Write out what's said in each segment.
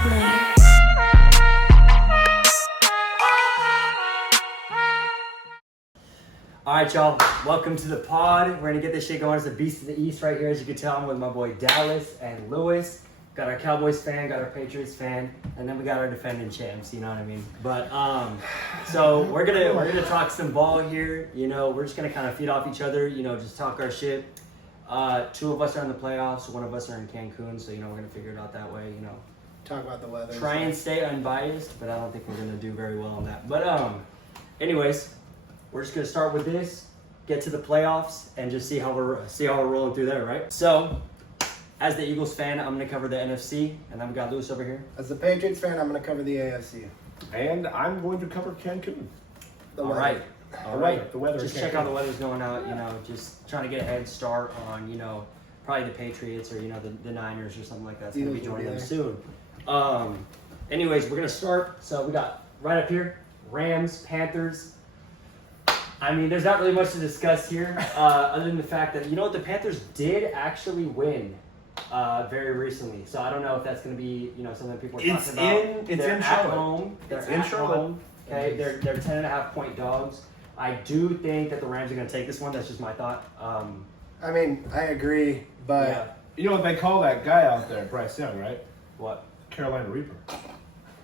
All right, y'all. Welcome to the pod. We're gonna get this shit going. It's the Beast of the East right here. As you can tell, I'm with my boy Dallas and Lewis. Got our Cowboys fan, got our Patriots fan, and then we got our defending champs. You know what I mean? But so we're gonna talk some ball here. You know, we're just gonna kind of feed off each other. You know, just talk our shit. Two of us are in the playoffs. One of us are in Cancun. So you know, we're gonna figure it out that way. You know, talk about the weather. Try and stay unbiased, but I don't think we're gonna do very well on that. But anyways. We're just gonna start with this, get to the playoffs, and just see how we're rolling through there, right? So, as the Eagles fan, I'm gonna cover the NFC, and then we got Lewis over here. As the Patriots fan, I'm gonna cover the AFC. And I'm going to cover Cancun. All right. The weather. Just check how the weather's going out. You know, just trying to get a head start on probably the Patriots or the Niners or something like that. It's gonna be joining them soon. Anyways, we're gonna start. So we got right up here, Rams, Panthers. I mean, there's not really much to discuss here, other than the fact that, the Panthers did actually win very recently. So I don't know if that's going to be, something that people are talking about. It's in Charlotte. It's in Charlotte. Okay, they're 10.5-point dogs. I do think that the Rams are going to take this one. That's just my thought. I mean, I agree, but... Yeah. You know what they call that guy out there, Bryce Young, right? What? Carolina Reaper.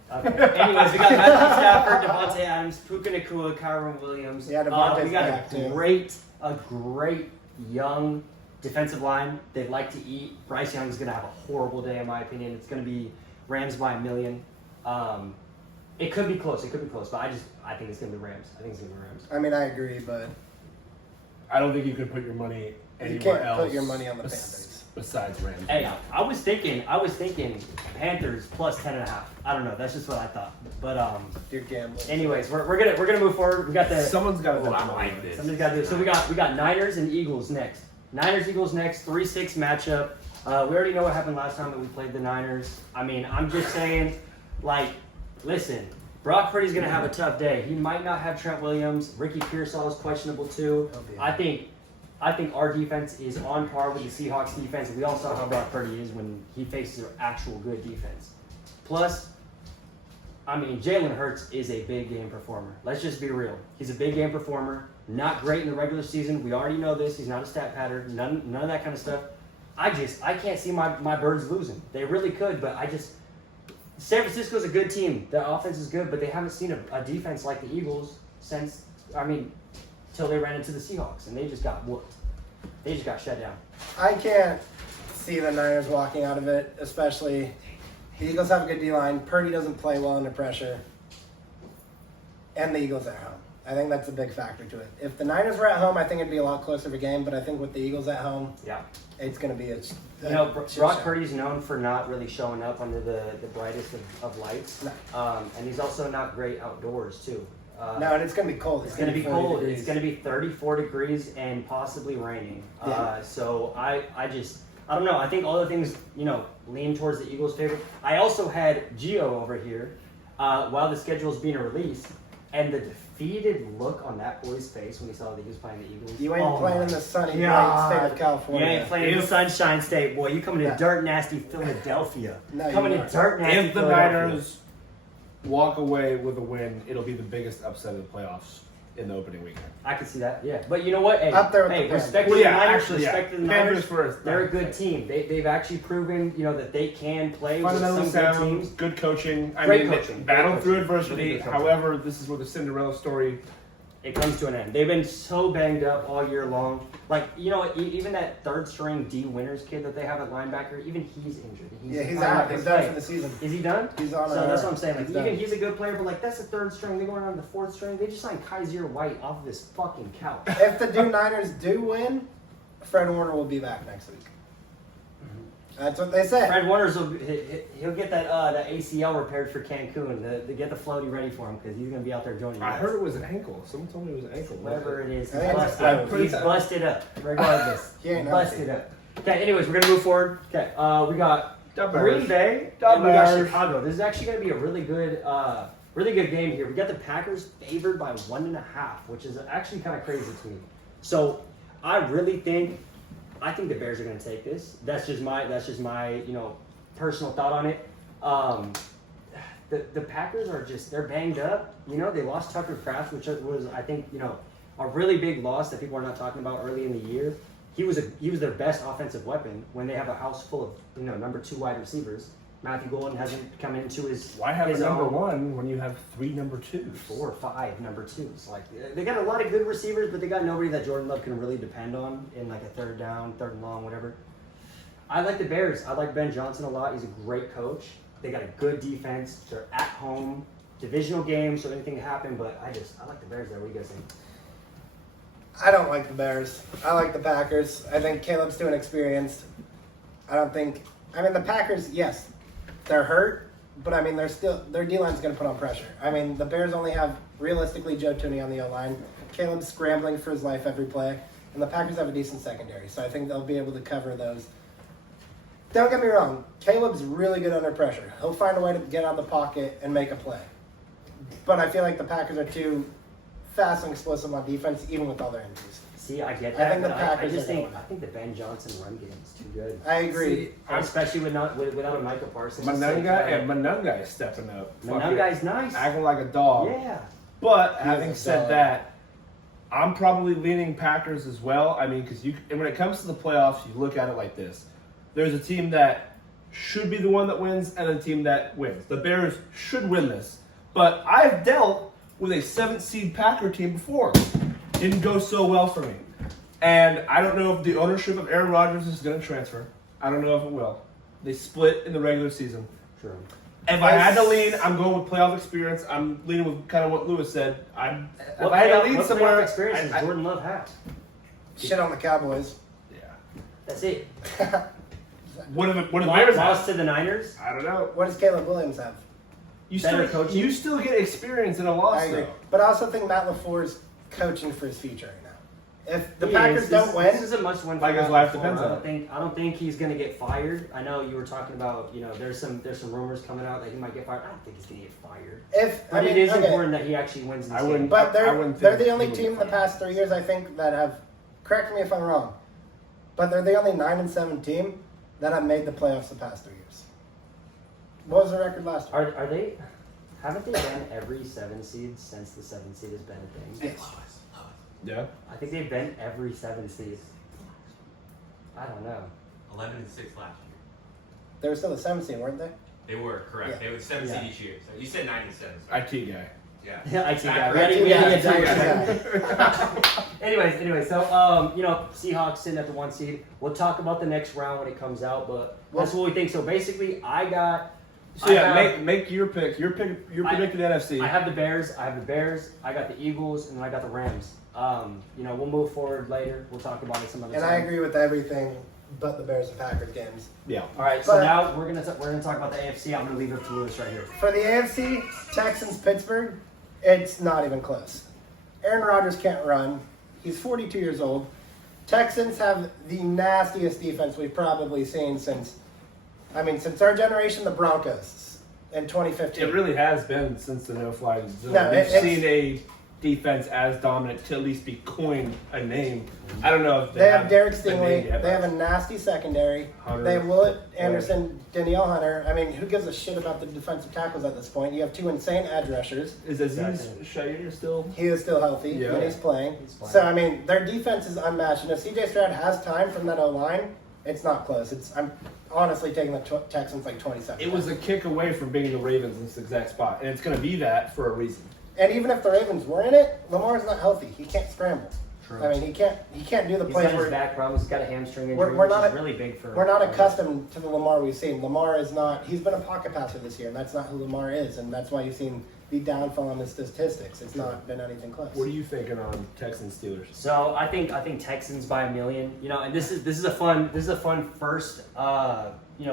Okay. Anyways, we got Matthew Stafford, Devontae Adams, Puka Nacua, Kyron Williams. Yeah, Devontae's we got back too. a great young defensive line. They like to eat. Bryce Young is going to have a horrible day, in my opinion. It's going to be Rams by a million. It could be close. But I think it's going to be Rams. I mean, I agree, but... I don't think you could put your money anywhere you can't else. Put your money on the Panthers. Besides Rams. Hey, I was thinking Panthers plus 10.5. I don't know. That's just what I thought. But you're gambling. anyways, we're gonna move forward. We got the Someone's got to. I like this. Somebody's got to do it. So we got Niners and Eagles next. 3-6 matchup. We already know what happened last time that we played the Niners. I mean, I'm just saying, listen. Brock Purdy's gonna have a tough day. He might not have Trent Williams. Ricky Pearsall is questionable too. I think our defense is on par with the Seahawks defense. We all saw how Brock Purdy is when he faces an actual good defense. Plus, I mean, Jalen Hurts is a big game performer. Let's just be real. He's a big game performer. Not great in the regular season. We already know this. He's not a stat pattern. None of that kind of stuff. I can't see my Birds losing. They really could, but San Francisco's a good team. Their offense is good, but they haven't seen a defense like the Eagles since, till they ran into the Seahawks, and they just got whooped. They just got shut down. I can't see the Niners walking out of it, especially the Eagles have a good D-line. Purdy doesn't play well under pressure, and the Eagles at home. I think that's a big factor to it. If the Niners were at home, I think it'd be a lot closer of a game, but I think with the Eagles at home, it's going to be Brock Purdy's known for not really showing up under the brightest of lights, and he's also not great outdoors, too. No, and it's going to be cold. It's going to be cold. It's going to be 34 degrees and possibly raining. So I don't know. I think all the things, lean towards the Eagles' favor. I also had Gio over here while the schedule is being released, and the defeated look on that boy's face when he saw that he was playing the Eagles. You ain't playing in the sunny state of California. You ain't playing in the Sunshine State, boy. You coming to dirt nasty Philadelphia. Coming to dirt nasty If the Niners walk away with a win, it'll be the biggest upset of the playoffs in the opening weekend. I can see that, yeah. But you know what? Hey, up there with the respect well, the yeah, Niners. actually, respect the Panthers Niners. First. They're a good team. They've actually proven, that they can play with fundamentally some sound, good teams. good coaching. Great coaching. Battled through adversity. Really good coaching. However, this is where the Cinderella story. It comes to an end. They've been so banged up all year long. Even that third string D Winners kid that they have at linebacker, even he's injured. He's out. He's done for the season. Is he done? He's on. So that's what I'm saying. He's a good player, but that's the third string. They going on the fourth string. They just signed Kaiser White off of this fucking couch. If the Niners do win, Fred Warner will be back next week. That's what they say. Fred Warner's he'll get that ACL repaired for Cancun to get the floaty ready for him because he's going to be out there joining. I heard it was an ankle. Someone told me it was an ankle. Whatever it is, He's busted up. Regardless, He ain't busted up. Okay. Anyways, we're going to move forward. Okay. We got Green Bay. And we got Chicago. This is actually going to be a really good game here. We got the Packers favored by 1.5, which is actually kind of crazy to me. So I really think the Bears are going to take this. That's just my personal thought on it. The Packers are they're banged up. You know, they lost Tucker Kraft, which was, I think, a really big loss that people are not talking about early in the year. He was their best offensive weapon when they have a house full of, number 2 wide receivers. Matthew Golden hasn't come into his. Why have his a number own. 1 when you have 3 number 2s? 4 or 5 number 2s. Like, they got a lot of good receivers, but they got nobody that Jordan Love can really depend on in like a third down, third and long, whatever. I like the Bears. I like Ben Johnson a lot. He's a great coach. They got a good defense. They're at home, divisional game, so anything can happen. But I like the Bears there. What do you guys think? I don't like the Bears. I like the Packers. I think Caleb's too inexperienced. The Packers, yes, they're hurt, but their D-line's going to put on pressure. The Bears only have, realistically, Joe Tooney on the O-line. Caleb's scrambling for his life every play, and the Packers have a decent secondary, so I think they'll be able to cover those. Don't get me wrong, Caleb's really good under pressure. He'll find a way to get out of the pocket and make a play. But I feel like the Packers are too fast and explosive on defense, even with all their injuries. See, I get that. I think the Packers I think the Ben Johnson run game is too good. I agree. See, Especially without a Micah Parsons. Manunga is stepping up. Manunga's nice. Acting like a dog. Yeah. But He having is a said dog. that, I'm probably leaning Packers as well. Because when it comes to the playoffs, you look at it like this. There's a team that should be the one that wins and a team that wins. The Bears should win this. But I've dealt with a 7th seed Packer team before. Didn't go so well for me. And I don't know if the ownership of Aaron Rodgers is going to transfer. I don't know if it will. They split in the regular season. True. If I had to lean, I'm going with playoff experience. I'm leaning with kind of what Lewis said. If What I had to playoff- lean what somewhere, playoff experience does Jordan Love have? Shit on the Cowboys. yeah. That's it. What do the Bears have? Lost to the Niners. I don't know. What does Caleb Williams have? Better coaching. You still get experience in a loss, I agree. though. But I also think Matt LaFleur's coaching for his future right now. If the He Packers is. don't This win, is a must-win. Like for his Matt life LaFleur. depends on I don't think he's going to get fired. I know you were talking about, there's some rumors coming out that he might get fired. I don't think he's going to get fired. But it is important that he actually wins this I game. wouldn't- But I they're wouldn't the think only he would team in the be past 3 years, I think, that have, correct me if I'm wrong, but they're the only 9-7 team that have made the playoffs the past 3 years. What was the record last year? Are they? Haven't they been every 7 seed since the 7 seed has been a thing? Yes. Yeah. I think they've been every 7 seed. I don't know. 11-6 last year. They were still the 7 seed, weren't they? They were correct. Yeah. They were 7 Yeah. seed each year. So you said 9-7. Sorry. IT guy. Yeah. Yeah, IT guy. IT We had to guy, get IT guy. Anyways, so Seahawks sitting at the 1 seed. We'll talk about the next round when it comes out, but that's what we think. So basically, So yeah, make your pick. Your predicted NFC. I have the Bears. I got the Eagles, and then I got the Rams. We'll move forward later. We'll talk about it some other And time. I agree with everything but the Bears and Packers games. Yeah. All right, so But- now we're gonna talk about the AFC. I'm gonna leave it to Lewis right here. For the AFC, Texans, Pittsburgh, it's not even close. Aaron Rodgers can't run. He's 42 years old. Texans have the nastiest defense we've probably seen since our generation, the Broncos in 2015. It really has been since the no-fly zone. No, We've it's- seen a defense as dominant to at least be coined a name. I don't know if They have Derek the name Stingley. yet, They have but a nasty secondary. Hunter. They have Willett Anderson, Danielle Hunter. Who gives a shit about the defensive tackles at this point? You have 2 insane edge rushers. Is Aziz Exactly. Shair still? He is still healthy Yeah. and he's playing. He's playing. So, their defense is unmatched. And if CJ Stroud has time from that O-line, it's not close. I'm honestly taking the Texans like 27. It was a kick away from being the Ravens in this exact spot, and it's going to be that for a reason. And even if the Ravens were in it, Lamar's not healthy. He can't scramble. True. He can't do the He's plays got his where back problems. He's got a hamstring injury, We're which not- is really big for. we're not accustomed to the Lamar we've seen. Lamar is not. He's been a pocket passer this year, and that's not who Lamar is, and that's why you've seen the downfall in his statistics. It's not been anything close. What are you thinking on Texans Steelers? So I think Texans by 1,000,000. And this is a fun first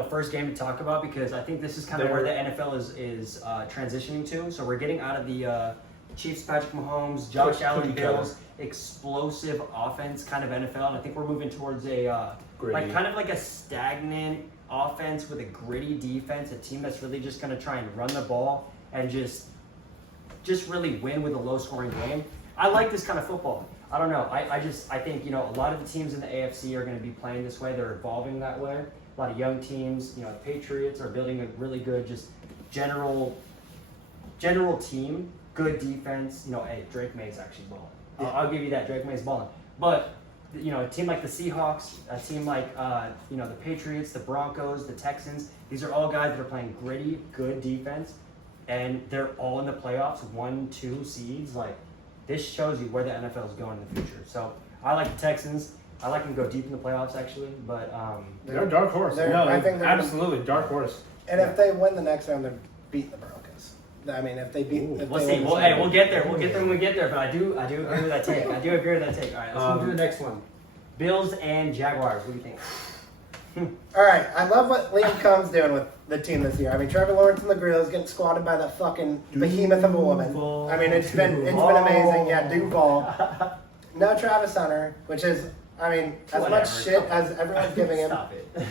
first game to talk about because I think this is kind of where the NFL is transitioning to. So we're getting out of the Chiefs, Patrick Mahomes, Josh Cookie Allen, cutter. Bills, explosive offense kind of NFL, and I think we're moving towards a Gritty. like a stagnant offense with a gritty defense, a team that's really just going to try and run the ball and just really win with a low-scoring game. I like this kind of football. I don't know. I think a lot of the teams in the AFC are going to be playing this way. They're evolving that way. a lot of young teams. You know, the Patriots are building a really good, just general team. Good defense. You know, hey, Drake May's actually balling. I'll give you that. Drake May's balling. But you know, a team like the Seahawks, a team like you know, the Patriots, the Broncos, the Texans. These are all guys that are playing gritty, good defense, and they're all in the playoffs, 1-2 seeds. Like, this shows you where the NFL is going in the future. So I like the Texans. I like them to go deep in the playoffs, actually. But they're a dark horse. I think they're absolutely dark horse. And if they win the next round, they're beating the Broncos. I mean, if they beat, if we'll they see. win Well, this hey, round- we'll get there. We'll get there when we get there. But I do agree with that take. I do agree with that take. All right, let's move to the next one. Bills and Jaguars. What do you think? All right, I love what Liam Cohn's doing with the team this year. I mean, Trevor Lawrence in the grill is getting squatted by that fucking behemoth of a woman. I mean, it's been amazing. Yeah, Duval. No Travis Hunter, which is, I mean, as Whatever. much shit as everyone's giving him, Stop it.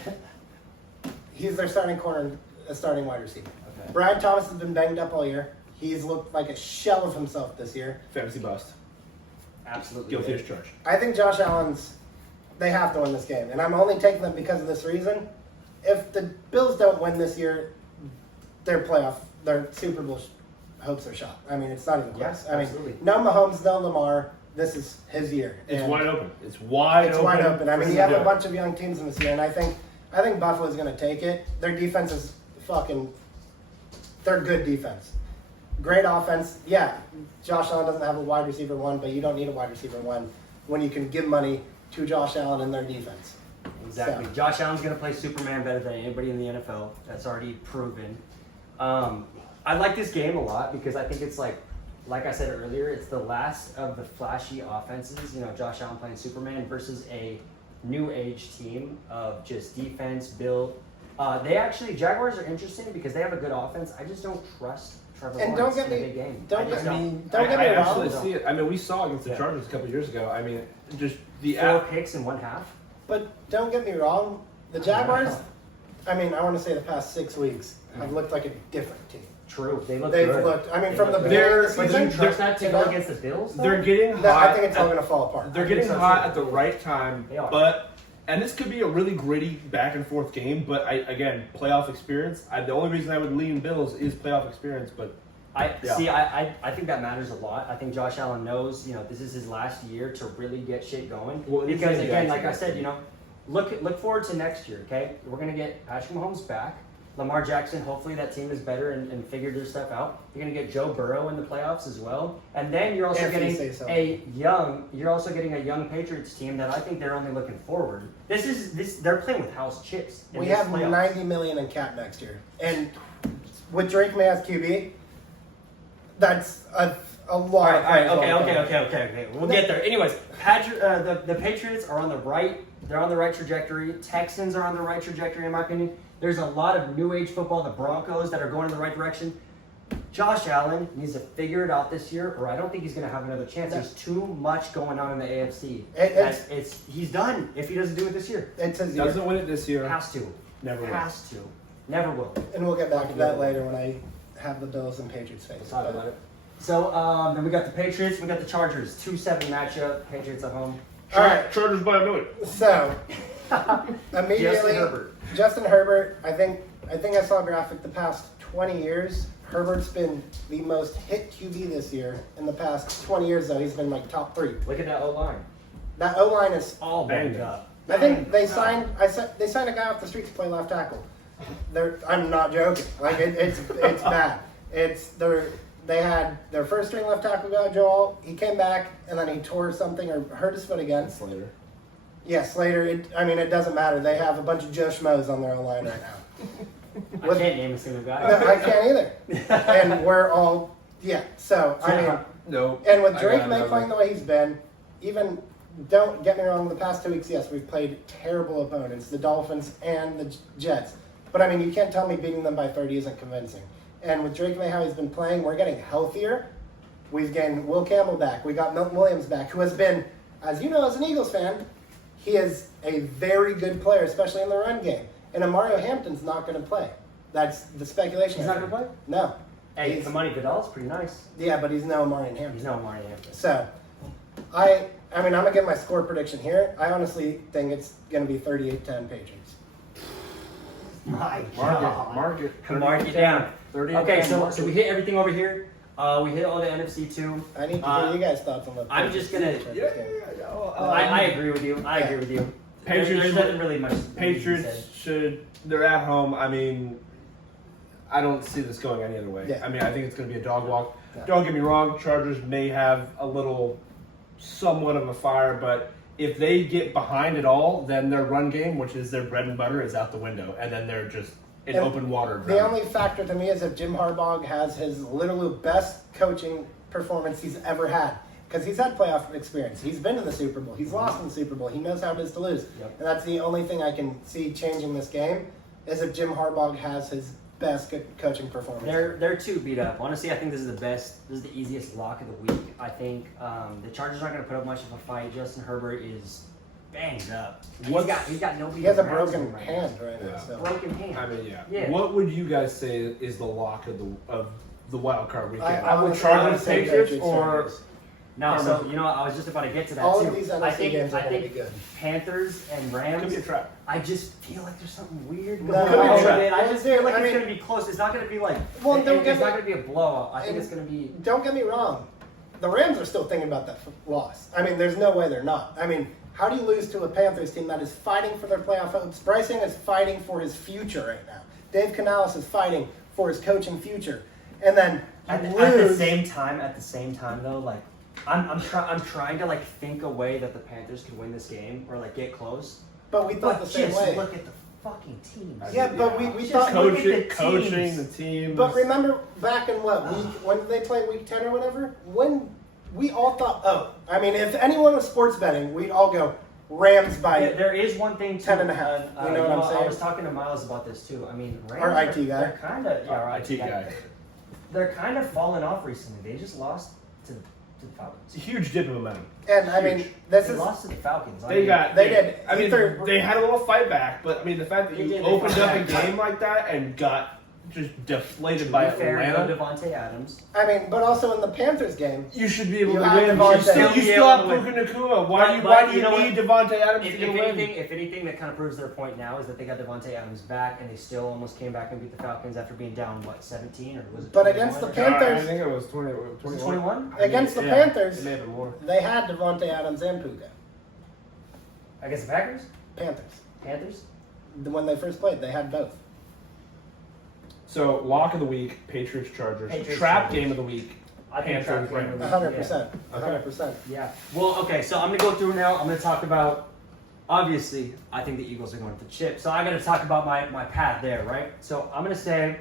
he's their starting corner, a starting wide receiver. Okay. Brian Thomas has been banged up all year. He's looked like a shell of himself this year. Fantasy bust. Absolutely. Guilty as charged. I think Josh Allen's, they have to win this game. And I'm only taking them because of this reason. If the Bills don't win this year, their Super Bowl hopes are shot. I mean, it's not even close. Yes, I mean, absolutely. no Mahomes, no Lamar. This is his year. It's And wide open. It's wide It's open. wide open. I mean, This you is have a good. bunch of young teams in this year, and I think Buffalo's going to take it. Their defense is they're good defense. Great offense. Yeah, Josh Allen doesn't have a wide receiver one, but you don't need a wide receiver one when you can give money to Josh Allen and their defense. Exactly. So. Josh Allen's going to play Superman better than anybody in the NFL. That's already proven. I like this game a lot because I think it's like I said earlier, it's the last of the flashy offenses. You know, Josh Allen playing Superman versus a new age team of just defense, build. Jaguars are interesting because they have a good offense. I just don't trust Trevor And Lawrence don't get in a me- big game. don't I just get me- don't. Don't get me I wrong. absolutely see it. I mean, we saw against the Yeah. Chargers a couple years ago. I mean, just the 4 picks in one half. But don't get me wrong, the Jaguars, I mean, I want to say the past 6 weeks have looked like a different team. True. They've They've good. looked, I mean, They from the look beginning good. of the But do season. you trust that to you go know, against the Bills? though? they're getting No, hot. I think it's all going to fall apart. They're I think getting so, hot too. at the right time, They are. and this could be a really gritty back and forth game. But again, playoff experience. The only reason I would lean Bills is playoff experience. But I Yeah. think that matters a lot. I think Josh Allen knows, you know, this is his last year to really get shit going. Well, this because is again, Jackson. like I said, you know, look forward to next year. Okay, we're gonna get Patrick Mahomes back. Lamar Jackson, hopefully that team is better and figured their stuff out. You're gonna get Joe Burrow in the playoffs as well, and then you're also If you getting say so. a young Patriots team that I think they're only looking forward. They're playing with house chips. in We this have playoffs. $90 million in cap next year. And with Drake May as QB, that's a lot. All right, of okay. We'll get there. Anyways, the Patriots are on the right. They're on the right trajectory. Texans are on the right trajectory, in my opinion. There's a lot of new age football, the Broncos, that are going in the right direction. Josh Allen needs to figure it out this year, or I don't think he's going to have another chance. There's too much going on in the AFC. He's done if he doesn't do it this year. It's his year. doesn't win it this year. Has to. Never will. Has to. Never will. And we'll get back to that later when I have the Bills and Patriots face. Talk about it. So then we got the Patriots, we got the Chargers. 2-7 matchup. Patriots at home. All right. Chargers by a million. So immediately, Justin Herbert. Justin Herbert. I think I saw a graphic the past 20 years. Herbert's been the most hit QB this year. In the past 20 years, though, he's been like top 3. Look at that O line. That O line is. All banged Banged up. I think they signed. They signed a guy off the street to play left tackle. I'm not joking. Like it's bad. They had their first string left tackle guy, Joel. He came back and then he tore something or hurt his foot again. Slater. Yeah, Slater. It doesn't matter. They have a bunch of Joe Schmoes on their line right now. I can't name a single guy. No, I can't either. And we're all So I mean, No. and with I Drake got May another. playing the way he's been, even don't get me wrong, the past 2 weeks, yes, we've played terrible opponents, the Dolphins and the Jets. But I mean, you can't tell me beating them by 30 isn't convincing. And with Drake May, how he's been playing, we're getting healthier. We've gained Will Campbell back. We got Milton Williams back, who has been, as you know, as an Eagles fan, he is a very good player, especially in the run game. And Mario Hampton's not going to play. That's the speculation. He's not going to play? No. Hey, He's- Amani Vidal's pretty nice. Yeah, but he's no Mario Hampton. He's no Amani Hampton. So, I mean, I'm going to give my score prediction here. I honestly think it's going to be 38-10 Patriots. My Mark God. Mark it down. 30 Okay, so we hit everything over here. We hit all the NFC too. I need to hear you guys' thoughts on the. I'm just gonna. I agree with you. I agree with you. Patriots There's nothing really much. Patriots should. They're at home. I mean, I don't see this going any other way. Yeah. I mean, I think it's going to be a dog walk. Yeah. Don't get me wrong. Chargers may have a little, somewhat of a fire, but if they get behind at all, then their run game, which is their bread and butter, is out the window, and then they're just in And open water. The only factor to me is if Jim Harbaugh has his literally best coaching performance he's ever had. Because he's had playoff experience. He's been to the Super Bowl. He's lost in the Super Bowl. He knows how it is to lose. Yep. And that's the only thing I can see changing this game is if Jim Harbaugh has his best coaching performance. They're too beat up. Honestly, I think this is the best. This is the easiest lock of the week. I think the Chargers aren't going to put up much of a fight. Justin Herbert is banged up. He's got nobody. He has a around broken him right hand now. right now. Yeah. So. Broken hand. I mean, yeah. Yeah. What would you guys say is the lock of the wild card weekend? I would Chargers, say Patriots, Patriots, or Chargers. No, so you know, I was just about to get to that All too. of these I NFC think games are I going to be think good. Panthers and Rams. could be a trap. I just feel like there's something weird No, going could be a on trap. with it. I just feel like I it's mean- going to be close. It's not going to be like. Well, don't it's get not me- going to be a blowout. I think and- it's going to be. Don't get me wrong. The Rams are still thinking about that loss. I mean, there's no way they're not. I mean, how do you lose to a Panthers team that is fighting for their playoff hopes? Bryce Young is fighting for his future right now. Dave Canales is fighting for his coaching future. And then you At lose. the same time though, like I'm trying to like think a way that the Panthers could win this game or like get close. but we thought But the same just way. look at the fucking teams. Yeah, but we Just thought. look at the coaching teams. the team. But remember back in when did they play week 10 or whatever? When we all thought, I mean, if anyone was sports betting, we'd all go Rams by There is one thing too. 10.5. You know what I'm saying? I was talking to Miles about this too. I mean, Rams Our IT guy. They're kind of our IT guy. They're kind of falling off recently. They just lost to the Falcons. It's a huge dip in momentum. And I mean, this They is lost to the Falcons. They did. I mean, Ether- they had a little fight back, but I mean, the fact that They you did, they opened fought up a back. game like that and got just deflated To by be fair, no Atlanta, Devontae Adams. I mean, but also in the Panthers game, you should be able You to have win. Devontae. You still have Puka Nacua. Why But do you you know need Devontae Adams If to get a win? anything, that kind of proves their point now is that they got Devontae Adams back, and they still almost came back and beat the Falcons after being down 17 or was it? But against the 21? Panthers- I think it was 21. against the Yeah, Panthers, it may have been more. they had Devontae Adams and Puka. Against the Packers, Panthers. Panthers. When they first played, they had both. So lock of the week: Patriots, Chargers. Patriots, Trap Chargers. game of the week: I think Panthers, trap game Rams. of 100%. Okay. 100%. Yeah. Well, okay. So I'm gonna go through now. I'm gonna talk about. Obviously, I think the Eagles are going to chip. So I got to talk about my path there, right? So I'm gonna say,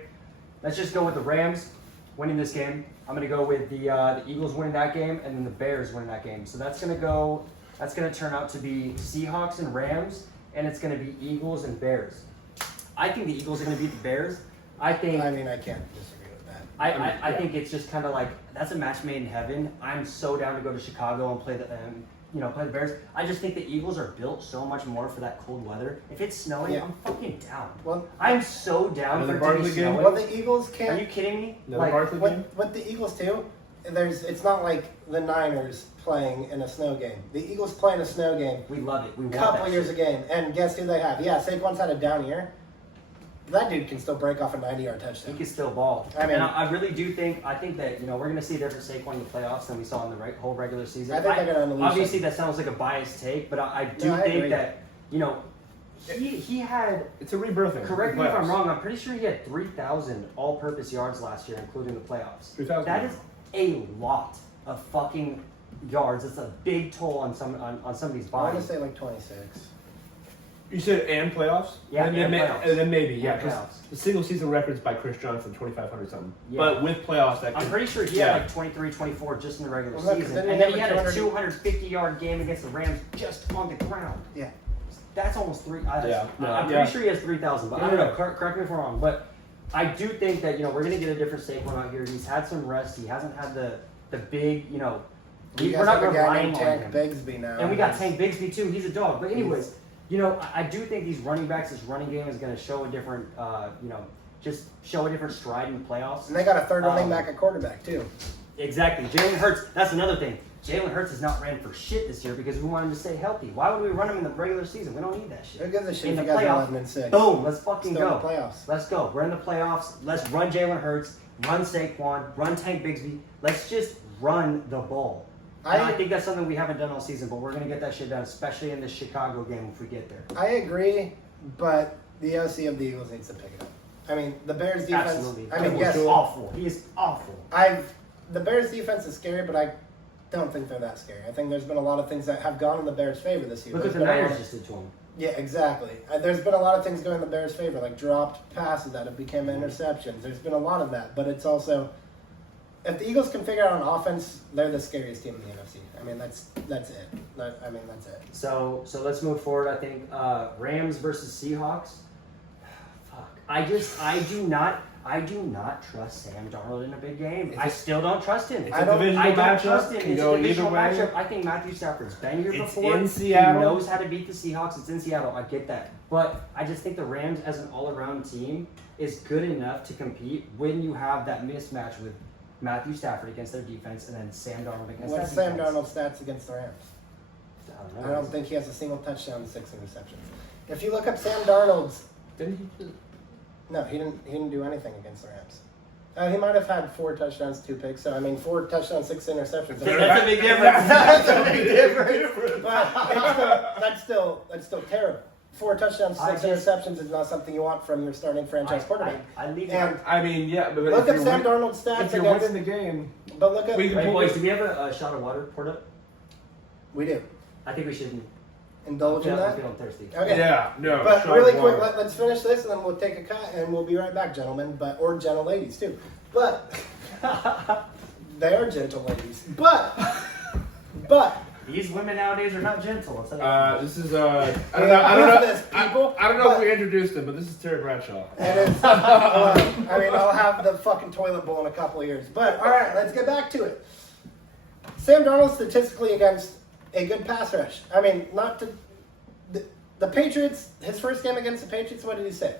let's just go with the Rams winning this game. I'm gonna go with the Eagles winning that game, and then the Bears winning that game. So that's gonna go. That's gonna turn out to be Seahawks and Rams, and it's gonna be Eagles and Bears. I think the Eagles are gonna beat the Bears. I think. I mean, I can't disagree with that. I think it's just kind of like that's a match made in heaven. I'm so down to go to Chicago and play the play the Bears. I just think the Eagles are built so much more for that cold weather. If it's snowing, Yeah. I'm fucking down. Well, I'm so down Another for it to be Barkley game? snowing. well, the Eagles Are can't. you kidding me? Another Like, Barkley game. With the Eagles too, it's not like the Niners playing in a snow game. The Eagles play in a snow game we love it. We a want couple that years shit. a game, and guess who they have? Yeah, Saquon's had a down year. That dude can still break off a 90-yard He touchdown. can still ball. I mean- and I really do think. I think that we're going to see a different Saquon in the playoffs than we saw in the whole regular season. I think they're gonna unleash obviously him. that sounds like a biased take, but I do No, I think agree. that he had. It's a rebirthing. Correct me if I'm Playoffs. wrong. I'm pretty sure he had 3,000 all-purpose yards last year, including the playoffs. 3,000. That is a lot of fucking yards. It's a big toll on some of these I want to bodies. say like 26. You said and playoffs? Yeah, and and then, playoffs. and then maybe, And yeah, because playoffs. the single season records by Chris Johnson, 2,500 something. Yeah. But with playoffs, that I'm could, pretty sure he Yeah. had like 23, 24 just in the regular Well, look, season, then he and then had he had a like 250-yard game against the Rams just on the ground. Yeah. That's almost three. Yeah. I'm Yeah. pretty sure he has 3,000, but I don't know. Correct me if I'm wrong, but I do think that we're gonna get a different Saquon out here. He's had some rest. He hasn't had the big You we're guys not have a guy relying named on Tank him. Bigsby now. And we got Tank Bigsby too. He's a dog. But anyways, I do think these running backs, this running game is going to show a different, just show a different stride in the playoffs. And they got a third running Um, back at quarterback too. Exactly. Jalen Hurts. That's another thing. Jalen Hurts has not ran for shit this year because we want him to stay healthy. Why would we run him in the regular season? We don't need that shit. Who gives a shit In if the you guys are playoffs, 11-6? boom, let's fucking Still go. in the playoffs. Let's go. We're in the playoffs. Let's run Jalen Hurts, run Saquon, run Tank Bigsby. Let's just run the ball. And I think that's something we haven't done all season, but we're going to get that shit done, especially in the Chicago game if we get there. I agree, but the OC of the Eagles needs to pick it up. I mean, the Bears defense. Absolutely. I mean, He's yes, awful. He is awful. The Bears defense is scary, but I don't think they're that scary. I think there's been a lot of things that have gone in the Bears' favor this year. Look what There's the been a Niners lot- just did to him. Yeah, exactly. There's been a lot of things going in the Bears' favor, like dropped passes that have become interceptions. There's been a lot of that, but it's also, if the Eagles can figure out on offense, they're the scariest team in the NFC. I mean, that's it. That's it. So let's move forward. I think Rams versus Seahawks. Fuck. I do not trust Sam Darnold in a big game. I still don't trust him. It's I a don't- divisional I don't matchup. trust him. Can It's go a divisional either way. matchup. I think Matthew Stafford's been here It's before. in Seattle. He knows how to beat the Seahawks. It's in Seattle. I get that. But I just think the Rams as an all-around team is good enough to compete when you have that mismatch with Matthew Stafford against their defense and then Sam Darnold against What's that Sam defense. Darnold's stats against the Rams? I don't I know. don't think he has a single touchdown and 6 interceptions. If you look up Sam Darnold's, Didn't he? no, he didn't do anything against the Rams. He might have had 4 touchdowns, 2 picks. So I mean, 4 touchdowns, 6 interceptions. That's a big difference. That's a big difference. But that's still terrible. 4 touchdowns, 6 interceptions is not something you want from your starting franchise quarterback. I leave And I mean, yeah, but look if at you're Sam win- Darnold's stats if you're against. winning the game, But look at We can Hey, pull boys, this- do we have a shot of water poured up? we do I think we should indulge in I'm that. feeling thirsty. Okay. yeah, no. But shot really of quick, water. let's finish this and then we'll take a cut and we'll be right back, gentlemen, or gentle ladies too. But they are gentle ladies. But These women nowadays are not gentle. I'll tell you that. This is I don't Yeah, know. I don't know. this, people, I don't know but- if we introduced him, but this is Terry Bradshaw. and it's, I mean, I'll have the fucking toilet bowl in a couple of years. But all right, let's get back to it. Sam Darnold statistically against a good pass rush. I mean, not to the Patriots. His first game against the Patriots, what did he say?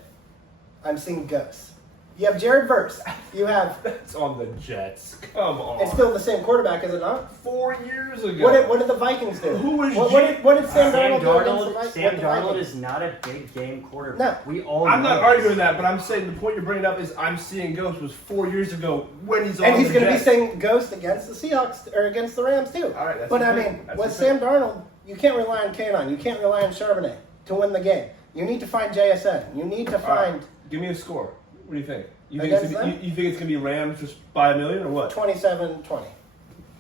I'm seeing ghosts. You have Jared Verse. You have. It's on the Jets. Come on. It's still the same quarterback, is it not? 4 years ago. What did the Vikings do? Who was what did Sam Sam Darnold do against the Darnold, Vikings? Sam Darnold is not a big game quarterback. No. We all I'm know not this. arguing that, but I'm saying the point you're bringing up is I'm seeing ghosts was 4 years ago when he's on And he's the going to be Jets. saying ghost against the Seahawks or against the Rams too. All right, that's but the I thing. mean, That's with the Sam thing. Darnold, you can't rely on Kanon. You can't rely on Charbonnet to win the game. You need to find JSN. You need to All right, find give me a score. What do you think? You think, Against it's gonna be, you think it's going to be Rams just by a million or what? 27-20.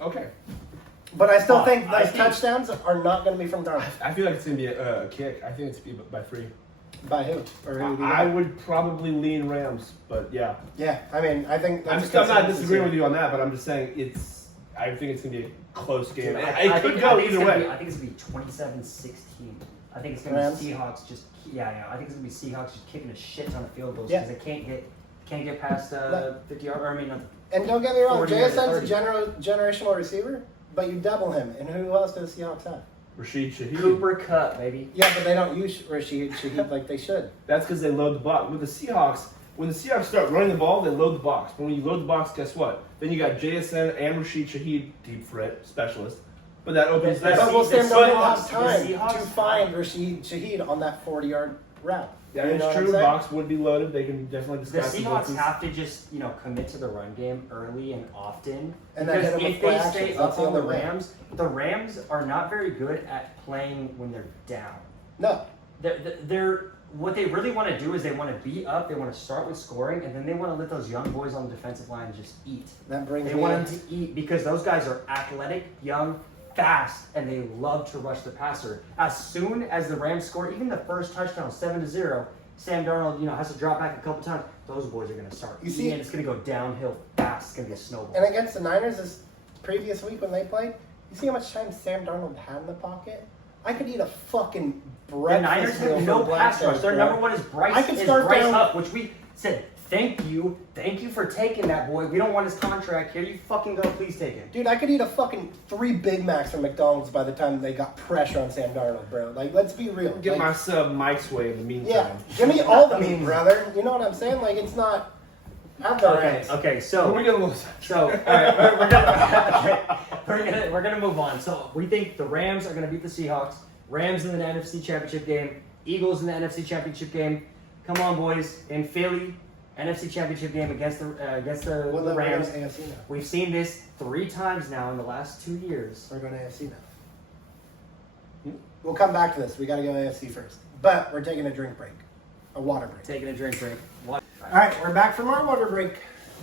Okay. But I still think I those think- touchdowns are not going to be from Darnold. I feel like it's going to be a kick. I think it's going to be by 3. By who? Or who do you I got? would probably lean Rams, but yeah. Yeah, I mean, I think I'm that's not disagreeing with you on that, but I'm just saying I think it's going to be a close game. Dude, It could go either way. I think it's going to be 27-16. I think it's going Rams? to be Seahawks just, I think it's going to be Seahawks just kicking a shit ton of field goals Yeah. because they can't get past 50 yard, or I mean, And don't get me wrong, 40 yards to JSN's a 30. generational receiver, but you double him. And who else does the Seahawks have? Rashid Shaheed. Cooper Cup, baby. Yeah, but they don't use Rashid Shaheed like they should. That's because they load the box. With the Seahawks, when the Seahawks start running the ball, they load the box. But when you load the box, guess what? Then you got JSN and Rashid Shaheed, deep threat specialist. But that opens But that. But will Sam the Darnold Seahawks- have time the Seahawks- to find Rashid Shaheed on that 40-yard route? That You is know what true. I'm saying? Box would be loaded. They can definitely The discuss Seahawks have to just, commit to the run game early and often. And then hit Because 'em with if play they actions. stay That's up the on the only way. Rams are not very good at playing when they're down. No. They're what they really want to do is they want to be up, they want to start with scoring, and then they want to let those young boys on the defensive line just eat. That brings They me want them to eat because those guys are athletic, young, fast, and they love to rush the passer. As soon as the Rams score, even the first touchdown, 7-0, Sam Darnold, has to drop back a couple times. Those boys are going to start You eating, see- and it's going to go downhill fast. It's going to be a snowball. And against the Niners this previous week when they played, you see how much time Sam Darnold had in the pocket? I could eat a fucking The breakfast Niners meal have no from pass rush. Blackstone, Their bro. number one is Bryce. I can start Bryce down- Huff, which we said, thank you for taking that boy. We don't want his contract here. You fucking go, please take it. Dude, I could eat a fucking 3 Big Macs from McDonald's by the time they got pressure on Sam Darnold, bro. Like, let's be real. Get Like, my sub Mike's way in the meantime. yeah, give me all the meat, brother. You know what I'm saying? Like, it's not. Have the Okay, Rams. okay, Who so are we gonna lose? all right, we're gonna move on. So we think the Rams are gonna beat the Seahawks. Rams in the NFC Championship game. Eagles in the NFC Championship game. Come on, boys! In Philly, NFC Championship game against the Well, then we're Rams. going AFC now. We've seen this 3 times now in the last 2 years. We're going AFC now. We'll come back to this. We got to go AFC first. But we're taking a drink break, a water break. Taking a drink break. What? All right, we're back from our water break,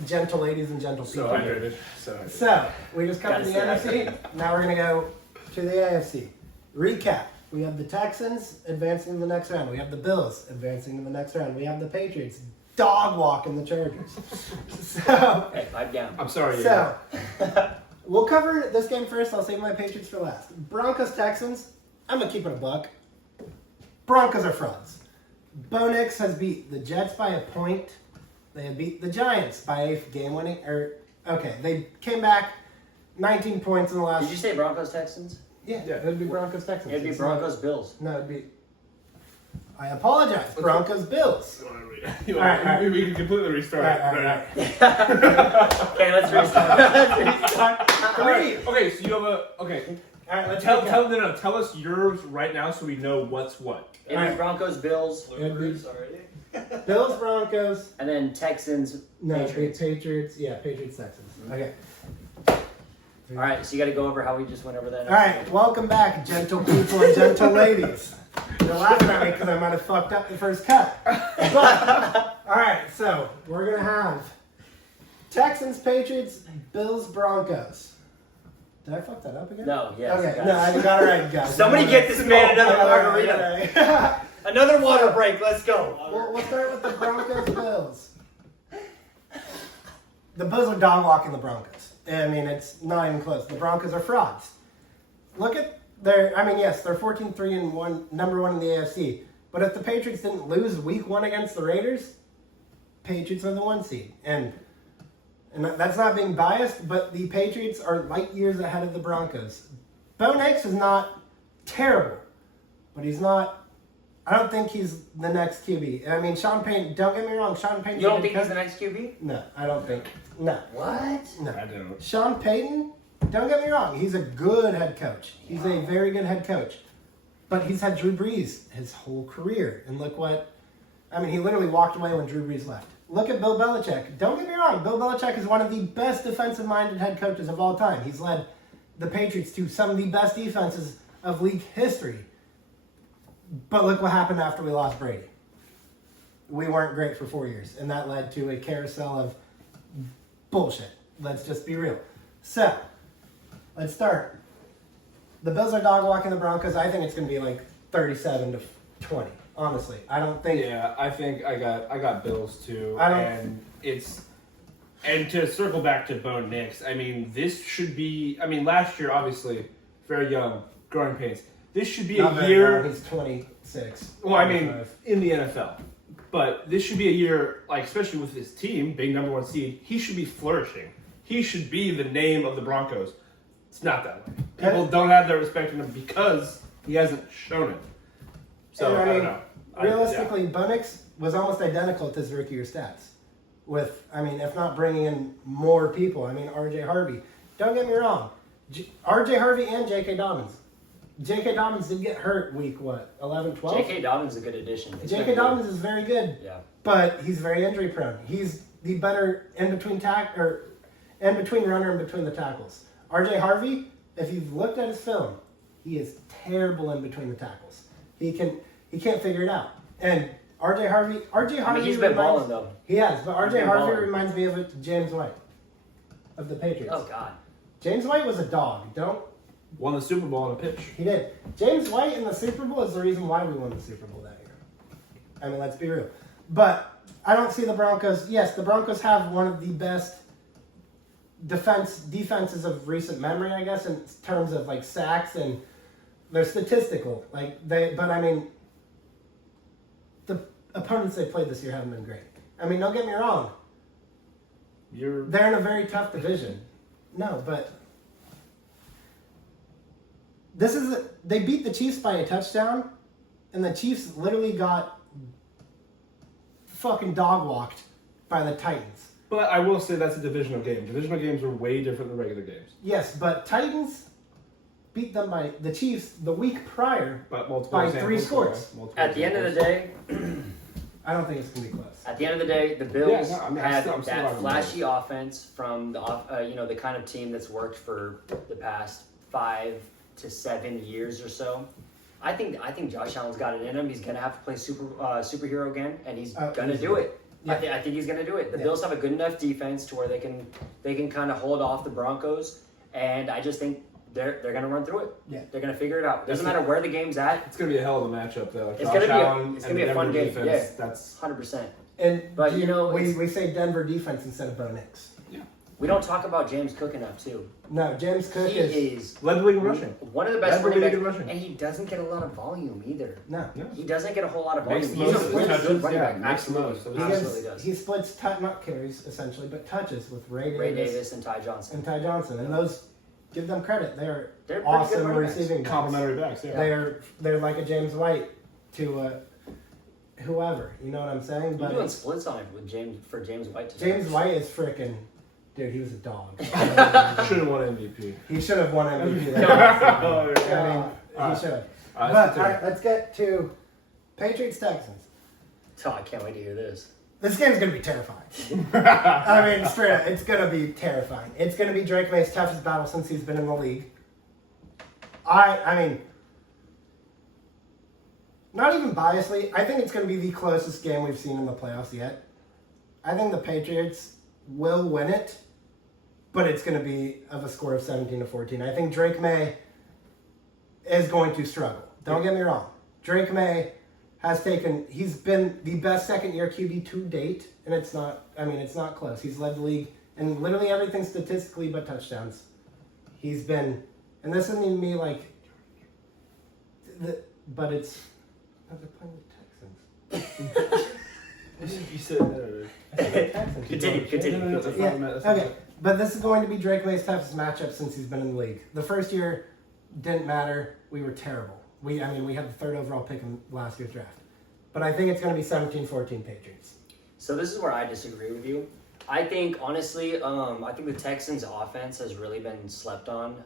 gentle ladies and gentle people. So hydrated. So hydrated. So, we just covered the Gotta NFC. Now we're going to go to the AFC. Recap. We have the Texans advancing to the next round. We have the Bills advancing to the next round. We have the Patriots dog walking the Chargers. So, Hey, pipe down. I'm sorry. so we'll cover this game first. I'll save my Patriots for last. Broncos Texans. I'm going to keep it a buck. Broncos are frauds. Bo Nix has beat the Jets by a point. They have beat the Giants by a game-winning. They came back 19 points in the last. Did you say Broncos Texans? Yeah, Yeah. it would be Broncos Texans. It'd be It's Broncos Bills. not- No, it'd be. I apologize. Broncos Bills. We Alright, alright. we can completely restart. All it. right. Okay, let's restart. Let's restart. Three. Okay, so you have a okay. All right, let's Tell recap. tell us yours right now so we know what's what. It'd be Alright. Broncos Bills, Bills, Broncos. and then Texans No, Patriots. Patriots. Yeah, Patriots, Texans. Okay. All right, so you got to go over how we just went over that. All right, welcome back, gentle people and gentle ladies. You're laughing at me because I might have fucked up the first cut. But, all right, so we're going to have Texans, Patriots, Bills, Broncos. Did I fuck that up again? No, yes. Okay, guys. no, I got it right, guys. Somebody get this man another margarita. margarita. Another water break. Let's go. We'll start with the Broncos, Bills. The Bills are dog walking the Broncos. I mean, it's not even close. The Broncos are frauds. Look at their, yes, they're 14-3 and number 1 in the AFC. But if the Patriots didn't lose week 1 against the Raiders, Patriots are the 1 seed. And that's not being biased, but the Patriots are light years ahead of the Broncos. Bo Nix is not terrible, but he's not, I don't think he's the next QB. I mean, Sean Payton, don't get me wrong, Sean Payton. You don't think he's the next QB? No, I don't think. No. What? No. I don't. Sean Payton, don't get me wrong, he's a good head coach. He's a very good head coach. But he's had Drew Brees his whole career. And look what, he literally walked away when Drew Brees left. Look at Bill Belichick. Don't get me wrong, Bill Belichick is one of the best defensive-minded head coaches of all time. He's led the Patriots to some of the best defenses of league history. But look what happened after we lost Brady. We weren't great for 4 years, and that led to a carousel of bullshit. Let's just be real. So, let's start. The Bills are dog walking the Broncos. I think it's going to be like 37-20. Honestly, I don't think. Yeah, I think I got Bills too, I don't- and to circle back to Bo Nix, this should be. Last year obviously very young, growing pains. This should be Not a very year. long. He's 26. Well, in the 25. NFL, but this should be a year, especially with his team being number 1 seed, he should be flourishing. He should be the name of the Broncos. It's not that way. People don't have that respect in him because he hasn't shown it. So And I don't know. Realistically, Bo Nix was almost identical to his rookie year stats. With, if not bringing in more people. R.J. Harvey. Don't get me wrong. R.J. Harvey and J.K. Dobbins. J.K. Dobbins did get hurt week, 11, 12? J.K. Dobbins is a good addition. He's J.K. been good. Dobbins is very good. Yeah. But he's very injury prone. He's the better in between runner in between the tackles. R.J. Harvey, if you've looked at his film, he is terrible in between the tackles. He can't figure it out. And R.J. Harvey he's been balling though. He has, but R.J. been Harvey balling. reminds me of James White of the Patriots. Oh God. James White was a dog. Won the Super Bowl on a pitch. He did. James White in the Super Bowl is the reason why we won the Super Bowl that year. Let's be real. But I don't see the Broncos. Yes, the Broncos have one of the best defenses of recent memory, I guess, in terms of sacks, and they're statistical. The opponents they played this year haven't been great. Don't get me wrong. They're in a very tough division. No, but they beat the Chiefs by a touchdown, and the Chiefs literally got fucking dog walked by the Titans. But I will say that's a divisional game. Divisional games are way different than regular games. Yes, but Titans beat them by the Chiefs the week prior But multiple by examples, 3 scores. multiple At the end of the examples. day, I don't think it's gonna be close. At the end of the day, the Bills Yeah, no, I mean, have I'm still that not gonna flashy offense from the the kind of team that's worked for the past 5 to 7 years or so. I think Josh Allen's got it in him. He's gonna have to play superhero again, and he's gonna do it. Yeah. I think he's gonna do it. The Yeah. Bills have a good enough defense to where they can kind of hold off the Broncos, and I just think they're gonna run through it. Yeah. They're gonna figure it out. Doesn't matter where the game's at. It's going to be a hell of a matchup, though. It's Josh gonna be a- Allen it's and gonna be a fun Denver game, defense, yeah. That's 100%. And But, you know, we say Denver defense instead of Bo Nix. We don't talk about James Cook enough too. No, James Cook He is is led the league in rushing. one of the best Led the running league backs, in rushing. and he doesn't get a lot of volume either. no. Yeah. He doesn't get a whole lot of volume. Makes the He's most a of really the good touches, running yeah, back. makes the Absolutely, most of He, the absolutely is, does. he splits not carries essentially, but touches with Ray Ray Davis and Ty Johnson. and Ty Johnson, and those give them credit. They're They're pretty good awesome running backs. receiving backs. Complimentary backs, yeah. They're like a James White to whoever. You know what I'm saying? You're doing But splits on it with James White. Today. James White is freaking. Dude, he was a dog. Should have won MVP. He should have won MVP. Oh, I mean, yeah. he should have. All right, But let's all do it. right, let's get to Patriots Texans. Oh, I can't wait to hear this. This game's gonna be terrifying. I mean, straight up, it's gonna be terrifying. It's gonna be Drake May's toughest battle since he's been in the league. I mean, not even biasly, I think it's gonna be the closest game we've seen in the playoffs yet. I think the Patriots will win it, but it's gonna be of a score of 17-14. I think Drake May is going to struggle. Don't get me wrong. Drake May he's been the best second-year QB to date, and it's not close. He's led the league in literally everything statistically but touchdowns. He's been, and this isn't even me but it's, they're playing the Texans. You said that. I said the Texans. Continue. No, that's Yeah, not that's okay. not- But this is going to be Drake May's toughest matchup since he's been in the league. The first year didn't matter. We were terrible. We had the third overall pick in last year's draft. But I think it's going to be 17-14 Patriots. So this is where I disagree with you. I think honestly, I think the Texans' offense has really been slept on.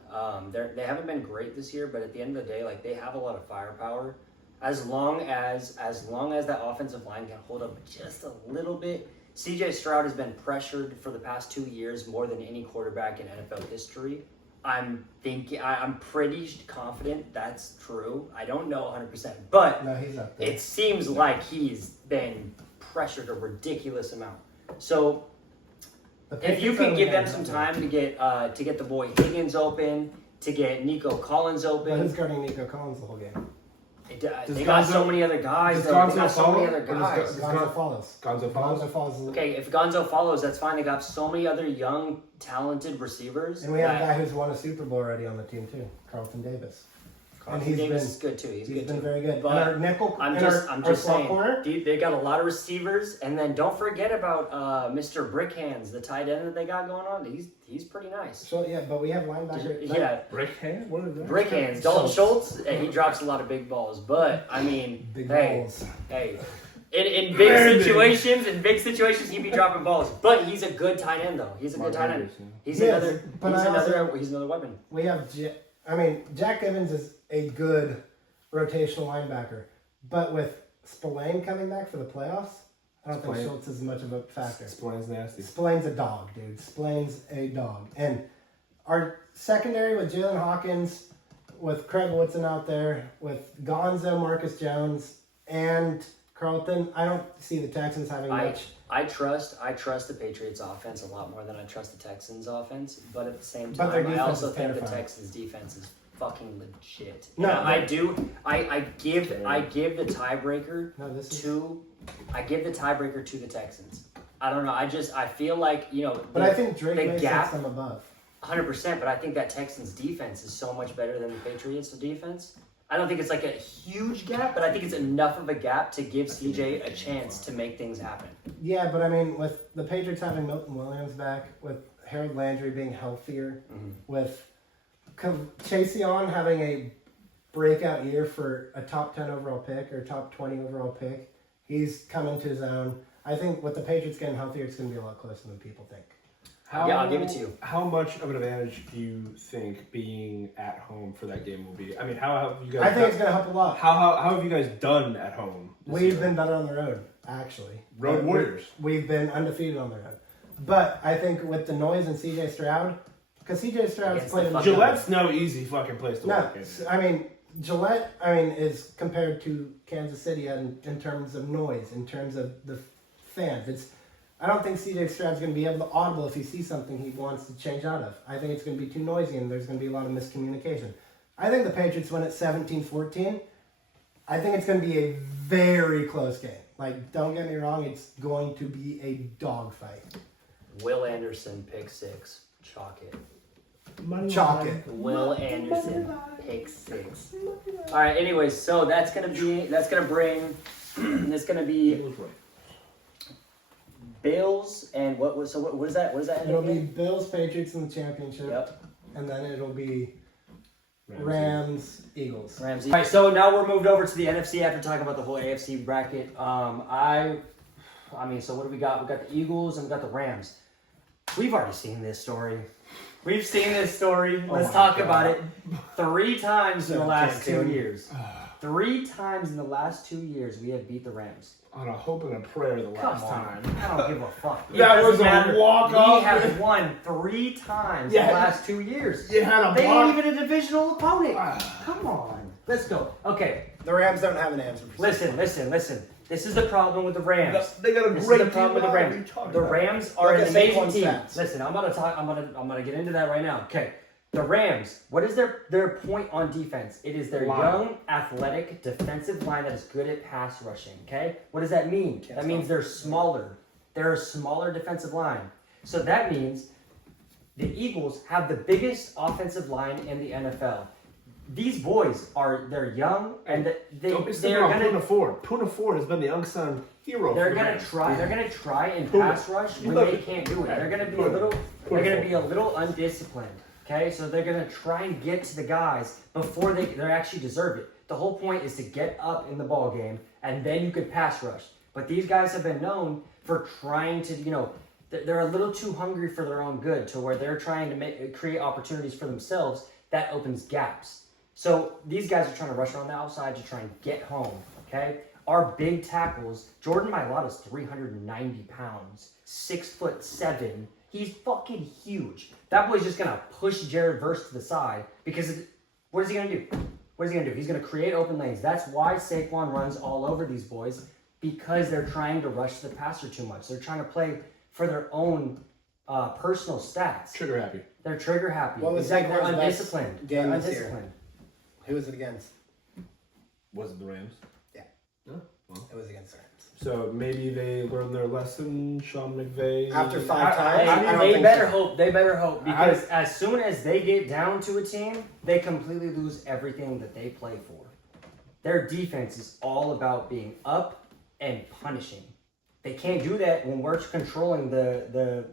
They haven't been great this year, but at the end of the day, like they have a lot of firepower. As long as that offensive line can hold up just a little bit. CJ Stroud has been pressured for the past 2 years more than any quarterback in NFL history. I'm pretty confident that's true. I don't know 100%, but No, he's up there. it seems like he's been pressured a ridiculous amount. So The if you Patriots can are give them gonna some be time to get the boy Higgins open, to get Nico Collins But open, who's guarding Nico Collins the whole game? they got so many other guys. does Though. They Gonzo got so many follow? other Or does guys. Gonzo follows. Gonzo follows? Gonzo follows. Okay, if Gonzo follows, that's fine. They got so many other young, talented receivers. And we have a that- guy who's won a Super Bowl already on the team too, Carlton Davis. Carlton he's Davis been- is good too. He's good been too. very good. But and our nickel, I'm and just our slot saying, corner. dude, they got a lot of receivers, and then don't forget about Mr. Brickhands, the tight end that they got going on. He's pretty nice. So yeah, but we have linebacker. Yeah, Brick hand? What is that? Brickhands, Dalton Schultz, he drops a lot of big balls, but I mean, Big hey, balls. hey, in big situations, he'd be dropping balls. But he's a good tight end, though. He's a good tight end. He's Yes, another. but He's another weapon. We have. Jack Evans is a good rotational linebacker, but with Spillane coming back for the playoffs, I don't think Spillane. Schultz is much of a factor. Spline's nasty. Spillane's a dog, dude. Spillane's a dog. And our secondary with Jalen Hawkins, with Craig Woodson out there, with Gonzo, Marcus Jones, and Carlton, I don't see the Texans having much. I trust the Patriots offense a lot more than I trust the Texans offense, but at the same But their time, I defense also is think the terrifying. Texans defense is fucking legit. No, And I but- do. I give the tiebreaker No, this is. to the Texans. I don't know. I feel like But I think Drake the May gap- sets them above. 100%. But I think that Texans defense is so much better than the Patriots defense. I don't think it's like a huge gap, but I think it's enough of a gap to give CJ a chance to make things happen. Yeah, but I mean, with the Patriots having Milton Williams back, with Harold Landry being healthier, with Chase Young having a breakout year for a top 10 overall pick or top 20 overall pick, he's come into his own. I think with the Patriots getting healthier, it's going to be a lot closer than people think. Yeah, I'll give it to you. How much of an advantage do you think being at home for that game will be? I mean, how have you guys? I think it's going to help a lot. How have you guys done at home? We've been better on the road, actually. Road Warriors. We've been undefeated on the road. But I think with the noise and CJ Stroud, because CJ Stroud's played in Gillette's no easy fucking place to walk in. I mean, Gillette, is compared to Kansas City in terms of noise, in terms of the fans. I don't think CJ Stroud's going to be able to audible if he sees something he wants to change out of. I think it's going to be too noisy and there's going to be a lot of miscommunication. I think the Patriots win at 17-14. I think it's going to be a very close game. Like, don't get me wrong, it's going to be a dogfight. Will Anderson, pick 6. Chalk it. Chalk it. Will Anderson, pick 6. All right. Anyways, so that's gonna be Bills and what is that? What is that? It'll be Bills, Patriots in the championship. Yep. And then it'll be Rams, Eagles. Rams. All right. So now we're moved over to the NFC after talking about the whole AFC bracket. So what do we got? We got the Eagles and we got the Rams. We've already seen this story. Let's talk about it. 3 times in the last 2 years. 3 times in the last 2 years we have beat the Rams. On a hope and a prayer the last time. I don't give a fuck. That was a walk-off. We have won 3 times in the last 2 years. You had a They ain't even a divisional opponent. Come on. Let's go. Okay. The Rams don't have an answer for Listen. This is the problem with the Rams. They got a This great is the problem with the Rams. The Rams are an amazing team. stats. Listen, I'm gonna get into that right now. Okay. The Rams, what is their point on defense? It is their young, athletic, defensive line that is good at pass rushing. Okay? What does that mean? That means they're smaller. They're a smaller defensive line. So that means the Eagles have the biggest offensive line in the NFL. These boys they're young and they're gonna Puna Ford. Puna Ford has been the unsung hero. They're gonna try and pass rush when they can't do it. They're gonna be a little undisciplined. Okay, so they're gonna try and get to the guys before they actually deserve it. The whole point is to get up in the ball game and then you could pass rush. But these guys have been known for trying to, they're a little too hungry for their own good to where they're trying to create opportunities for themselves that opens gaps. So these guys are trying to rush around the outside to try and get home, okay? Our big tackles, Jordan Mailata's 390 pounds, 6'7". He's fucking huge. That boy's just gonna push Jared Verse to the side because what is he gonna do? He's gonna create open lanes. That's why Saquon runs all over these boys because they're trying to rush the passer too much. They're trying to play for their own personal stats. Trigger happy. They're trigger happy. What was they're Saquon's undisciplined. best game They're this year? undisciplined. Who was it against? Was it the Rams? Yeah. No? Well. It was against the Rams. So maybe they learned their lesson, Sean McVay. After 5 times? I don't They think better so. hope. They better hope because as soon as they get down to a team, they completely lose everything that they play for. Their defense is all about being up and punishing. They can't do that when we're controlling the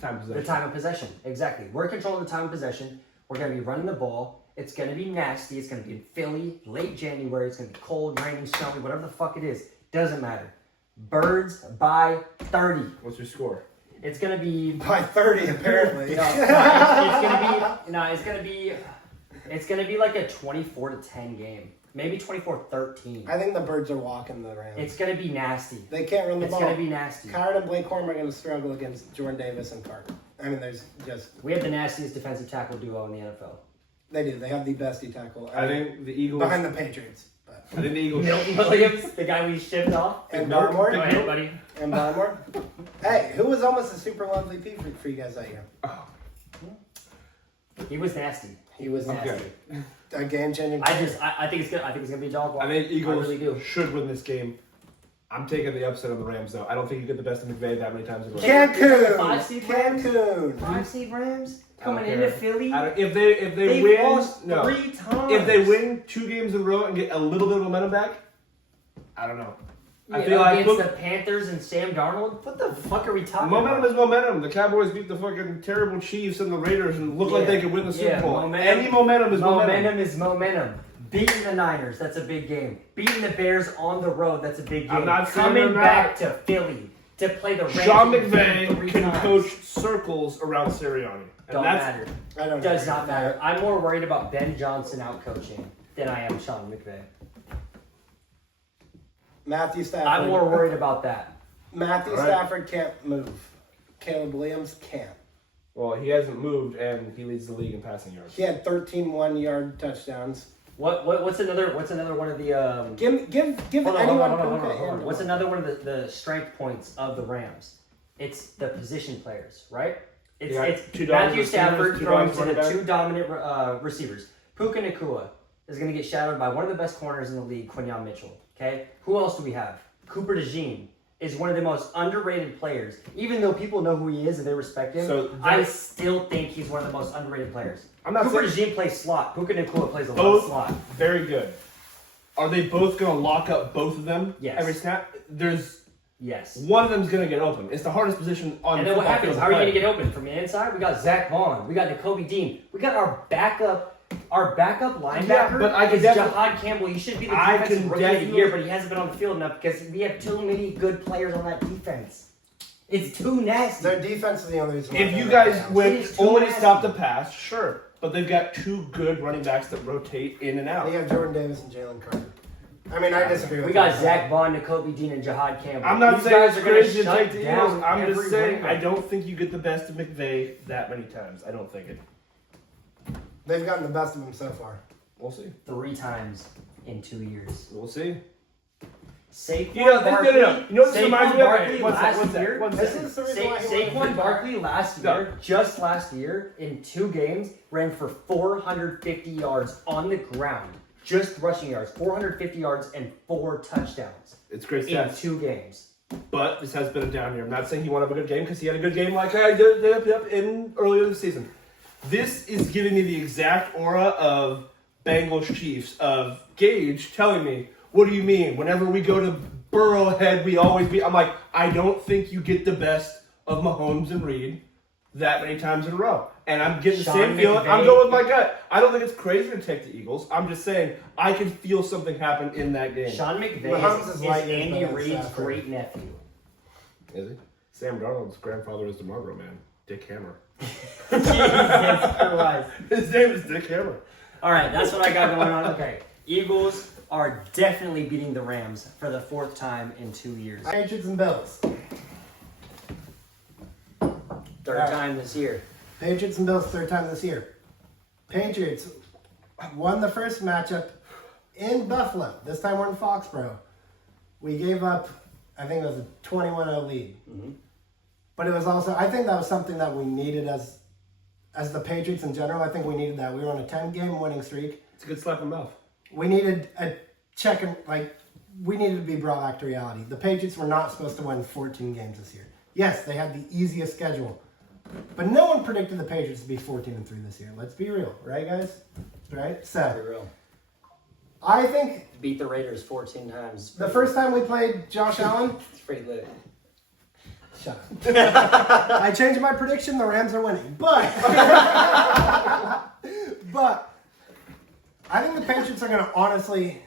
time of possession. Exactly. We're controlling the time of possession. We're going to be running the ball. It's going to be nasty. It's going to be in Philly, late January. It's going to be cold, raining, snowy, whatever the fuck it is. Doesn't matter. Birds by 30. What's your score? It's going to be... By 30, apparently. It's going to be like a 24-10 game. Maybe 24-13. I think the Birds are walking the Rams. It's going to be nasty. They can't run the ball. It's going to be nasty. Kyron and Blake Corum are going to struggle against Jordan Davis and Carter. I mean, there's just... We have the nastiest defensive tackle duo in the NFL. They do. They have the best D-tackle. I think the Eagles... Behind the Patriots. But. I think the Eagles... Milton Williams, the guy we shipped off. And Barmore. Go ahead, buddy. And Barmore. Hey, who was almost a Super Bowl MVP for you guys that year? He was nasty. He was nasty. Okay. A game-changing I think it's gonna be a dog walk. I think Eagles really do. should win this game. I'm taking the upset on the Rams, though. I don't think you get the best of McVay that many times in a row. Cancun! 5-seed Rams? Cancun! 5-seed Rams coming care. into Philly. If they They've win, lost no. 3 times. If they win 2 games in a row and get a little bit of momentum back, I don't know. I feel against like the Panthers and Sam Darnold. What the fuck are we talking momentum about? is momentum. The Cowboys beat the fucking terrible Chiefs and the Raiders and look like they could win the Super Bowl. Any momentum is momentum. Momentum is momentum. Beating the Niners, that's a big game. Beating the Bears on the road, that's a big game. I'm not saying Coming they're not. back to Philly to play the Rams. Sean and beat them McVay 3 can times. coach circles around Sirianni. And Don't that's, matter. I don't Does agree not with matter. that. I'm more worried about Ben Johnson out coaching than I am Sean McVay. Matthew Stafford. I'm more worried about that. Matthew All right. Stafford can't move. Caleb Williams can't. Well, he hasn't moved, and he leads the league in passing yards. He had 13 one-yard touchdowns. What's another one of the Give hold on, anyone hold on. Puka and What's another one of the strength points of the Rams? It's the position players, right? It's Yeah, it's two dominant Matthew Stafford receivers, two throwing to dominant the running two dominant receivers. Puka Nacua is going to get shadowed by one of the best corners in the league, Quinyon Mitchell. Okay, who else do we have? Cooper DeJean is one of the most underrated players. Even though people know who he is and they respect him, So I still think he's one of the most underrated players. I'm not Cooper saying DeJean plays slot. Puka Nacua plays a lot both of slot. very good. Are they both going to lock up both of them Yes. every snap? There's Yes. one of them's going to get open. It's the hardest position on And the then what football happens? field How are you play. going to get open? From the inside? We got Zach Vaughn. We got Nakobe Dean. We got our backup linebacker. Yeah, but I can is definitely- Jahad Campbell. He should be the I defensive can rookie of the definitely- year, but he hasn't been on the field enough because we have too many good players on that defense. It's too nasty. Their defense is the only reason. why If they're you in guys the playoffs. It went is too only to nasty. stop the pass, sure. But they've got two good running backs that rotate in and out. They have Jordan Davis and Jalen Carter. I mean, I disagree with We got that. Zach Vaughn, Nakobe Dean, and Jahad Campbell. I'm not These saying guys it's are going to crazy to shut take the Eagles. down I'm just every saying running I back. don't think you get the best of McVay that many times. I don't think it. They've gotten the best of him so far. We'll see. 3 times in 2 years. We'll see. Saquon You know, Barkley, You know what this reminds me of? Barkley What's that? last What's that? year. What's This that? is the reason why he Saquon won. Barkley last Go. year, just last year, in 2 games, ran for 450 yards on the ground. Just rushing yards. 450 yards and 4 touchdowns It's great in stats. 2 games. But this has been a down year. I'm not saying he won't have a good game because he had a good game like I did in earlier this season. This is giving me the exact aura of Bengals Chiefs, of Gage telling me, what do you mean? Whenever we go to Burrowhead, we always beat. I'm like, I don't think you get the best of Mahomes and Reed that many times in a row. And I'm getting the Sean same feeling. I'm McVay- going with my gut. I don't think it's crazy to take the Eagles. I'm just saying I can feel something happen in that game. Sean McVay Mahomes is is lightning Andy better than Reid's Stafford. great nephew. Is he? Sam Darnold's grandfather is DeMarco, man. Dick Hammer. Jesus Christ. His name is Dick Hammer. All right, that's what I got going on. Okay, Eagles are definitely beating the Rams for the 4th time in 2 years. Patriots and Bills. 3rd time this year. Patriots and Bills, 3rd time this year. Patriots won the first matchup in Buffalo. This time we're in Foxborough. We gave up, I think it was a 21-0 lead. Mm-hmm. But it was also, I think that was something that we needed as the Patriots in general. I think we needed that. We were on a 10-game winning streak. It's a good slap in the mouth. We needed a check and, we needed to be brought back to reality. The Patriots were not supposed to win 14 games this year. Yes, they had the easiest schedule. But no one predicted the Patriots to be 14-3 this year. Let's be real, right, guys? Right? For So, real. I think Beat the Raiders 14 times. the first time we played Josh Allen, It's pretty lit. shut up. I changed my prediction. The Rams are winning, but I think the Patriots are going to honestly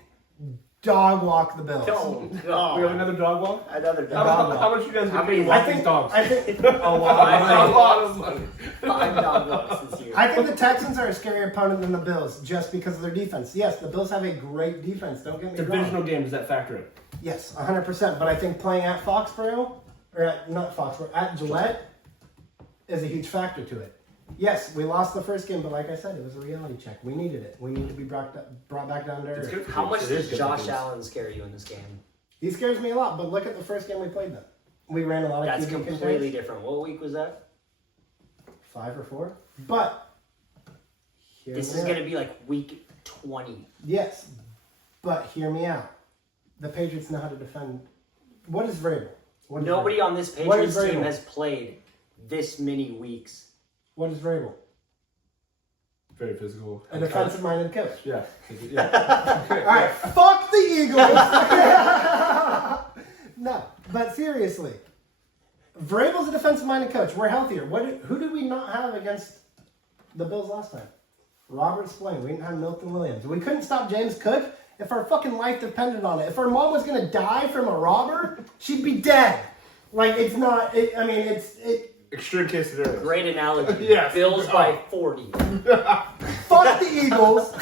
dog walk the Bills. Don't. We have another dog walk? Another How, dog. how much you guys How gonna many walk I these dogs? think A lot. A lot of money. 5 dog walks this year. I think the Texans are a scarier opponent than the Bills just because of their defense. Yes, the Bills have a great defense. Don't get me wrong. Divisional game, does that factor in? Yes, 100%. But I think playing at Foxborough, or not Foxborough, at Gillette is a huge factor to it. Yes, we lost the first game, but like I said, it was a reality check. We needed it. We need to be brought back down to It's earth. good for How teams. much It is does good for Josh teams. Allen scare you in this game? He scares me a lot, but look at the first game we played them. We ran a lot of That's QB completely contains. different. What week was that? 5 or 4. But hear This me is out. going to be like week 20. Yes, but hear me out. The Patriots know how to defend. What is Vrabel? What is Nobody Vrabel? on this What is Patriots team Vrabel? has played this many weeks. What is Vrabel? Very physical. A defensive-minded coach. Yeah. Yeah. All right, fuck the Eagles. No, but seriously, Vrabel's a defensive-minded coach. We're healthier. Who did we not have against the Bills last time? Robert Spillane. We didn't have Milton Williams. We couldn't stop James Cook if our fucking life depended on it. If our mom was gonna die from a robber, she'd be dead. Like, it's not. Extreme case scenario. Great analogy. Yes. Bills by 40. Fuck the Eagles.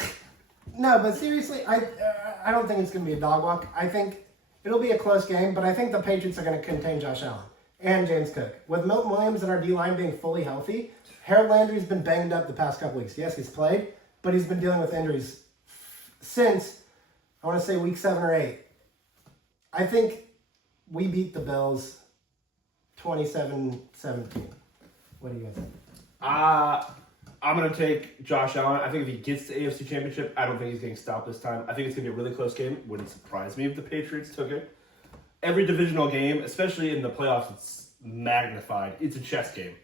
No, but seriously, I don't think it's going to be a dog walk. I think it'll be a close game, but I think the Patriots are going to contain Josh Allen and James Cook. With Milton Williams and our D-line being fully healthy, Harold Landry's been banged up the past couple weeks. Yes, he's played, but he's been dealing with injuries since, I want to say, week 7 or 8. I think we beat the Bills 27-17. What do you guys think? I'm going to take Josh Allen. I think if he gets the AFC Championship, I don't think he's getting stopped this time. I think it's going to be a really close game. Wouldn't surprise me if the Patriots took it. Every divisional game, especially in the playoffs, it's magnified. It's a chess game.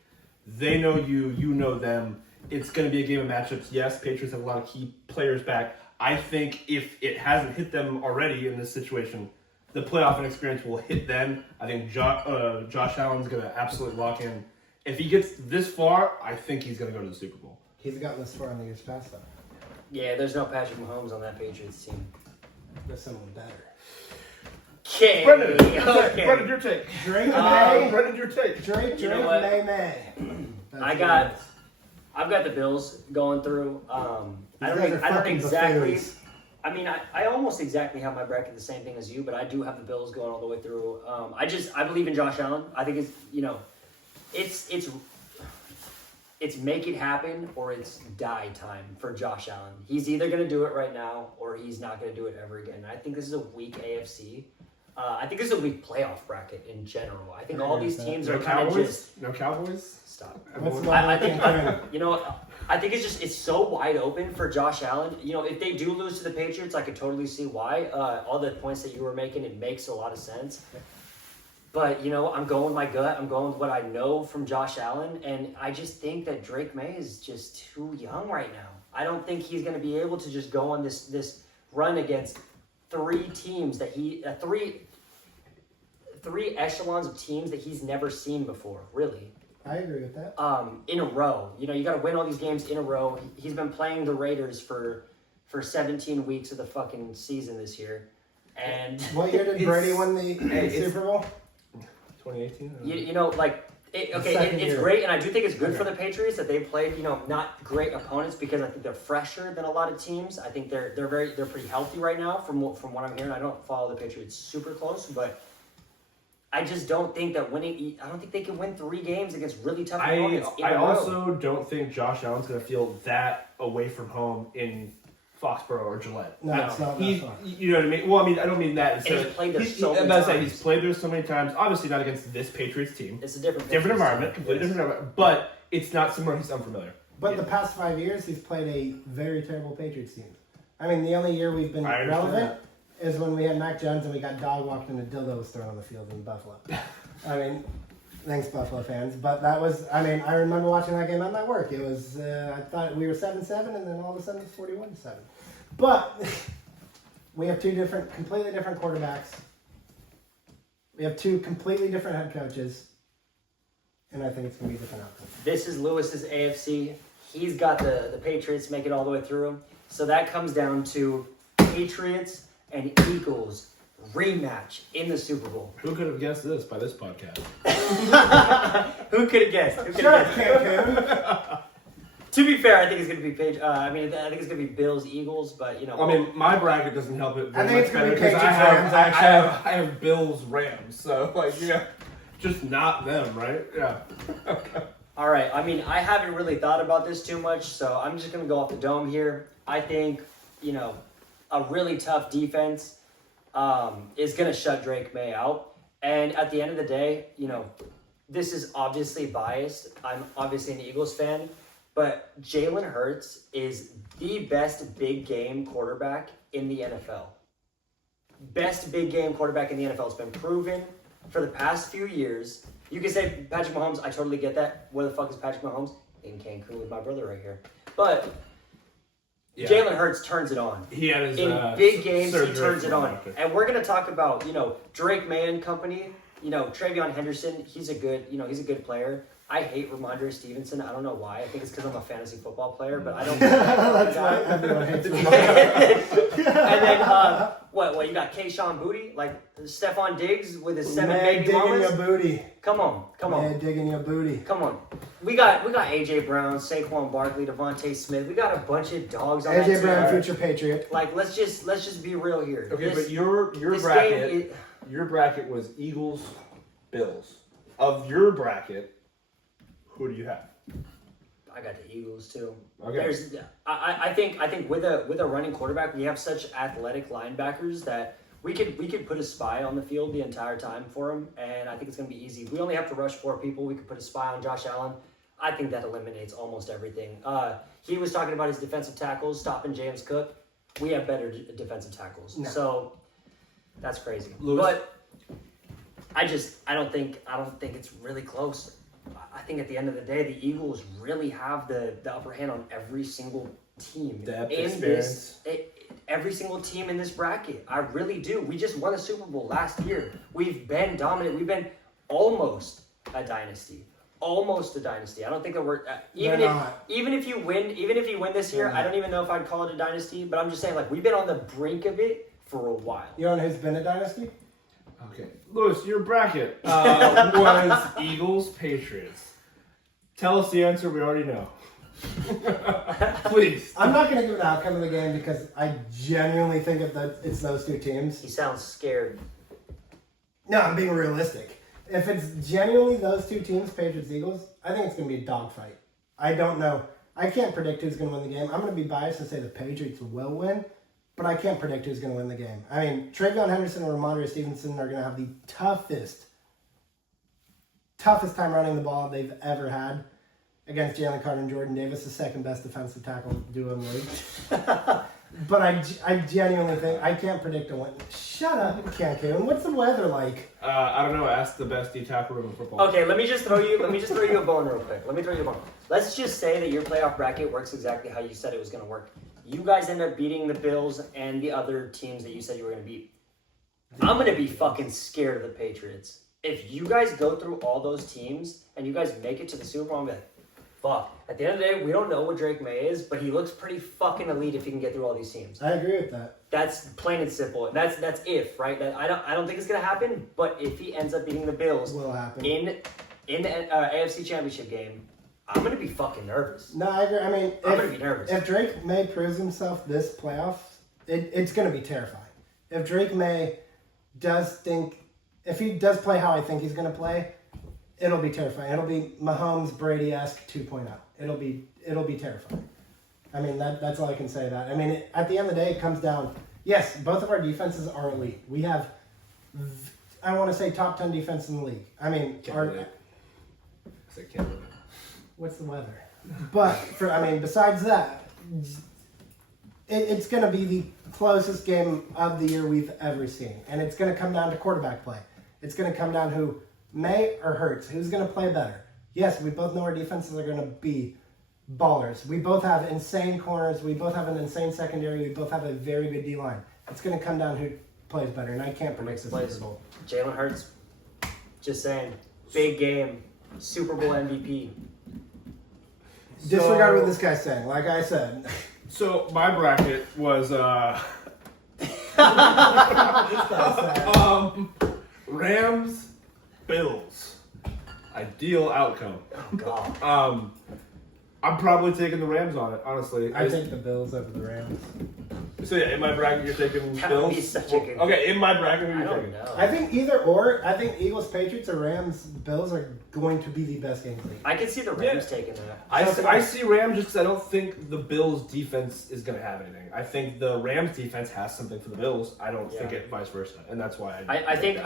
They know you, you know them. It's going to be a game of matchups. Yes, Patriots have a lot of key players back. I think if it hasn't hit them already in this situation, the playoff experience will hit them. I think Josh Allen's going to absolutely lock in. If he gets this far, I think he's going to go to the Super Bowl. He's gotten this far in the years past, though. Yeah, there's no Patrick Mahomes on that Patriots team. There's someone better. Okay. Brendan, your take. Drake May. Brendan, your take. Drake You know what? May. I've got the Bills going through. I don't exactly. buffoons. I mean, I almost exactly have my bracket the same thing as you, but I do have the Bills going all the way through. I believe in Josh Allen. I think it's make it happen or it's die time for Josh Allen. He's either going to do it right now or he's not going to do it ever again. I think this is a weak AFC. I think this is a weak playoff bracket in general. I think all these teams are kind of just... No Cowboys? Stop. I think, I think it's so wide open for Josh Allen. If they do lose to the Patriots, I could totally see why. All the points that you were making, it makes a lot of sense. But, I'm going with my gut. I'm going with what I know from Josh Allen. And I just think that Drake May is just too young right now. I don't think he's going to be able to just go on this run against three teams that three echelons of teams that he's never seen before, really. I agree with that. In a row. You got to win all these games in a row. He's been playing the Raiders for 17 weeks of the fucking season this year. And what year did Brady win the Super Bowl? 2018? It's great, and I do think it's good for the Patriots that they played, not great opponents because I think they're fresher than a lot of teams. I think they're pretty healthy right now from what I'm hearing. I don't follow the Patriots super close, but I just don't think that winning. I don't think they can win 3 games against really tough opponents. I also don't think Josh Allen's going to feel that away from home in Foxborough or Gillette. No, it's not that far. You know what I mean? Well, I don't mean that. And he's played there so many times. He's played there so many times. Obviously not against this Patriots team. It's a different environment, completely different environment. But it's not somewhere he's unfamiliar. But the past 5 years, he's played a very terrible Patriots team. I mean, the only year we've been relevant is when we had Mac Jones and we got dog walked and a dildo was thrown on the field in Buffalo. I mean, thanks Buffalo fans. But that was, I remember watching that game at my work. It was, I thought we were 7-7 and then all of a sudden it's 41-7. But we have completely different quarterbacks. We have 2 completely different head coaches. And I think it's going to be a different outcome. This is Lewis's AFC. He's got the Patriots make it all the way through. So that comes down to Patriots and Eagles rematch in the Super Bowl. Who could have guessed this by this podcast? Who could have guessed? To be fair, I think it's going to be I think it's going to be Bills, Eagles, but my bracket doesn't help it. I think it's going to be because Patriots, Rams. I have Bills, Rams, so just not them, right? Yeah. All right. I haven't really thought about this too much, so I'm just going to go off the dome here. I think a really tough defense is going to shut Drake May out, and at the end of the day, this is obviously biased. I'm obviously an Eagles fan. But Jalen Hurts is the best big game quarterback in the NFL. Best big game quarterback in the NFL. It's been proven for the past few years. You can say Patrick Mahomes. I totally get that. Where the fuck is Patrick Mahomes? In Cancun with my brother right here. But Jalen Hurts turns it on. He had his, in big games, he turns it on. And we're going to talk about, Drake May and company. Travion Henderson, he's a good player. I hate Ramondre Stevenson. I don't know why. I think it's because I'm a fantasy football player, but I don't. That's why everyone hates him. And then what? You got Kayshawn Booty, like Stephon Diggs with his 7 baby digging mamas. your booty. Come on. Man, digging your booty. Come on. We got AJ Brown, Saquon Barkley, Devontae Smith. We got a bunch of dogs on that team. AJ Brown, future Patriot. Like let's just be real here. Okay, This- but your this bracket, game your bracket was Eagles, Bills. Of your bracket, who do you have? I got the Eagles too. Okay. I think with a running quarterback, we have such athletic linebackers that we could put a spy on the field the entire time for him, and I think it's gonna be easy. We only have to rush 4 people. We could put a spy on Josh Allen. I think that eliminates almost everything. He was talking about his defensive tackles stopping James Cook. We have better defensive tackles, so that's crazy. Lewis? But I don't think it's really close. I think at the end of the day, the Eagles really have the upper hand on every single team Depth, in experience. every single team in this bracket. I really do. We just won a Super Bowl last year. We've been dominant. We've been almost a dynasty. Almost a dynasty. I don't think that we're even if you win this year, I don't even know if I'd call it a dynasty. But I'm just saying, like, we've been on the brink of it for a while. You know who's been a dynasty? Okay. Lewis, your bracket was Eagles, Patriots. Tell us the answer we already know. Please. I'm not going to give an outcome of the game because I genuinely think it's those two teams. He sounds scared. No, I'm being realistic. If it's genuinely those two teams, Patriots, Eagles, I think it's going to be a dogfight. I don't know. I can't predict who's going to win the game. I'm going to be biased and say the Patriots will win, but I can't predict who's going to win the game. I mean, Travion Henderson and Ramondre Stevenson are going to have the toughest time running the ball they've ever had against Jalen Carter and Jordan Davis, the second best defensive tackle duo in the league. But I genuinely think I can't predict a win. Shut up, Cancun. What's the weather like? I don't know. Ask the best D tackle in football. Okay, let me just throw you a bone real quick. Let's just say that your playoff bracket works exactly how you said it was going to work. You guys end up beating the Bills and the other teams that you said you were going to beat. I'm going to be fucking scared of the Patriots. If you guys go through all those teams and you guys make it to the Super Bowl, I'm going to be like, fuck. At the end of the day, we don't know what Drake May is, but he looks pretty fucking elite if he can get through all these teams. I agree with that. That's plain and simple. That's if, right? I don't think it's going to happen, but if he ends up beating the Bills Will happen. in the AFC Championship game, I'm going to be fucking nervous. No, I agree. I mean, I'm going to be nervous. If Drake May proves himself this playoff, it's going to be terrifying. If Drake May if he does play how I think he's going to play, it'll be terrifying. It'll be Mahomes Brady-esque 2.0. It'll be terrifying. I mean, that's all I can say about it. I mean, at the end of the day, it comes down. Yes, both of our defenses are elite. We have, I want to say, top 10 defense in the league. I mean, what's the weather? But besides that, it's going to be the closest game of the year we've ever seen, and it's going to come down to quarterback play. It's going to come down who May or Hurts, who's going to play better. Yes, we both know our defenses are going to be ballers. We both have insane corners. We both have an insane secondary. We both have a very good D-line. It's going to come down who plays better, and I can't predict the Super Bowl. Jalen Hurts, just saying, big game, Super Bowl MVP. Disregard what this guy's saying. Like I said. So my bracket was Rams, Bills. Ideal outcome. Oh, God. I'm probably taking the Rams on it, honestly. I take the Bills over the Rams. So yeah, in my bracket you're taking That Bills. would be such a good Okay, in my bracket who I are you don't taking? know. I think either or. I think Eagles, Patriots, or Rams, Bills are going to be the best game of the league. I can see the Rams taking that. I see Rams just because I don't think the Bills defense is going to have anything. I think the Rams defense has something for the Bills. I don't think it vice versa, and that's why I think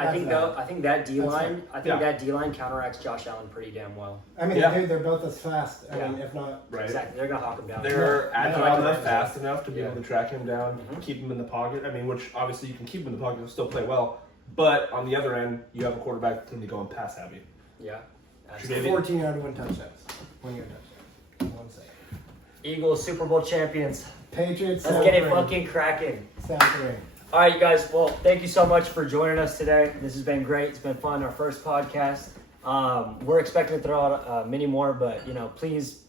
that D line That's that D line counteracts Josh Allen pretty damn well. I mean, Yeah. dude, they're both as fast. I Yeah. mean, if not, right. Exactly, they're gonna hawk him down. They're agile Yeah. enough, fast enough to be Yeah. able to track him down, Mhm. keep him in the pocket. I mean, which obviously you can keep him in the pocket and still play well. But on the other end, you have a quarterback that's going to be going pass heavy. Yeah. Maybe. 14-yard win touchdowns. 1-yard touchdown. One save. Eagles Super Bowl champions. Patriots. Let's get it fucking cracking. Sound great. All right, you guys. Well, thank you so much for joining us today. This has been great. It's been fun. Our first podcast. We're expecting to throw out many more, but please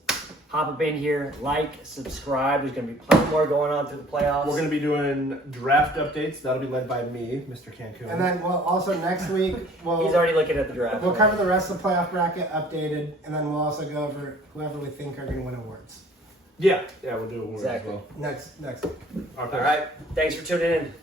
hop up in here, like, subscribe. There's going to be plenty more going on through the playoffs. We're going to be doing draft updates. That'll be led by me, Mr. Cancun. And then also next week He's we'll already looking at the draft. we'll cover the rest of the playoff bracket updated, and then we'll also go over whoever we think are going to win awards yeah, we'll do awards Exactly. as well. next week. Okay. All right. Thanks for tuning in.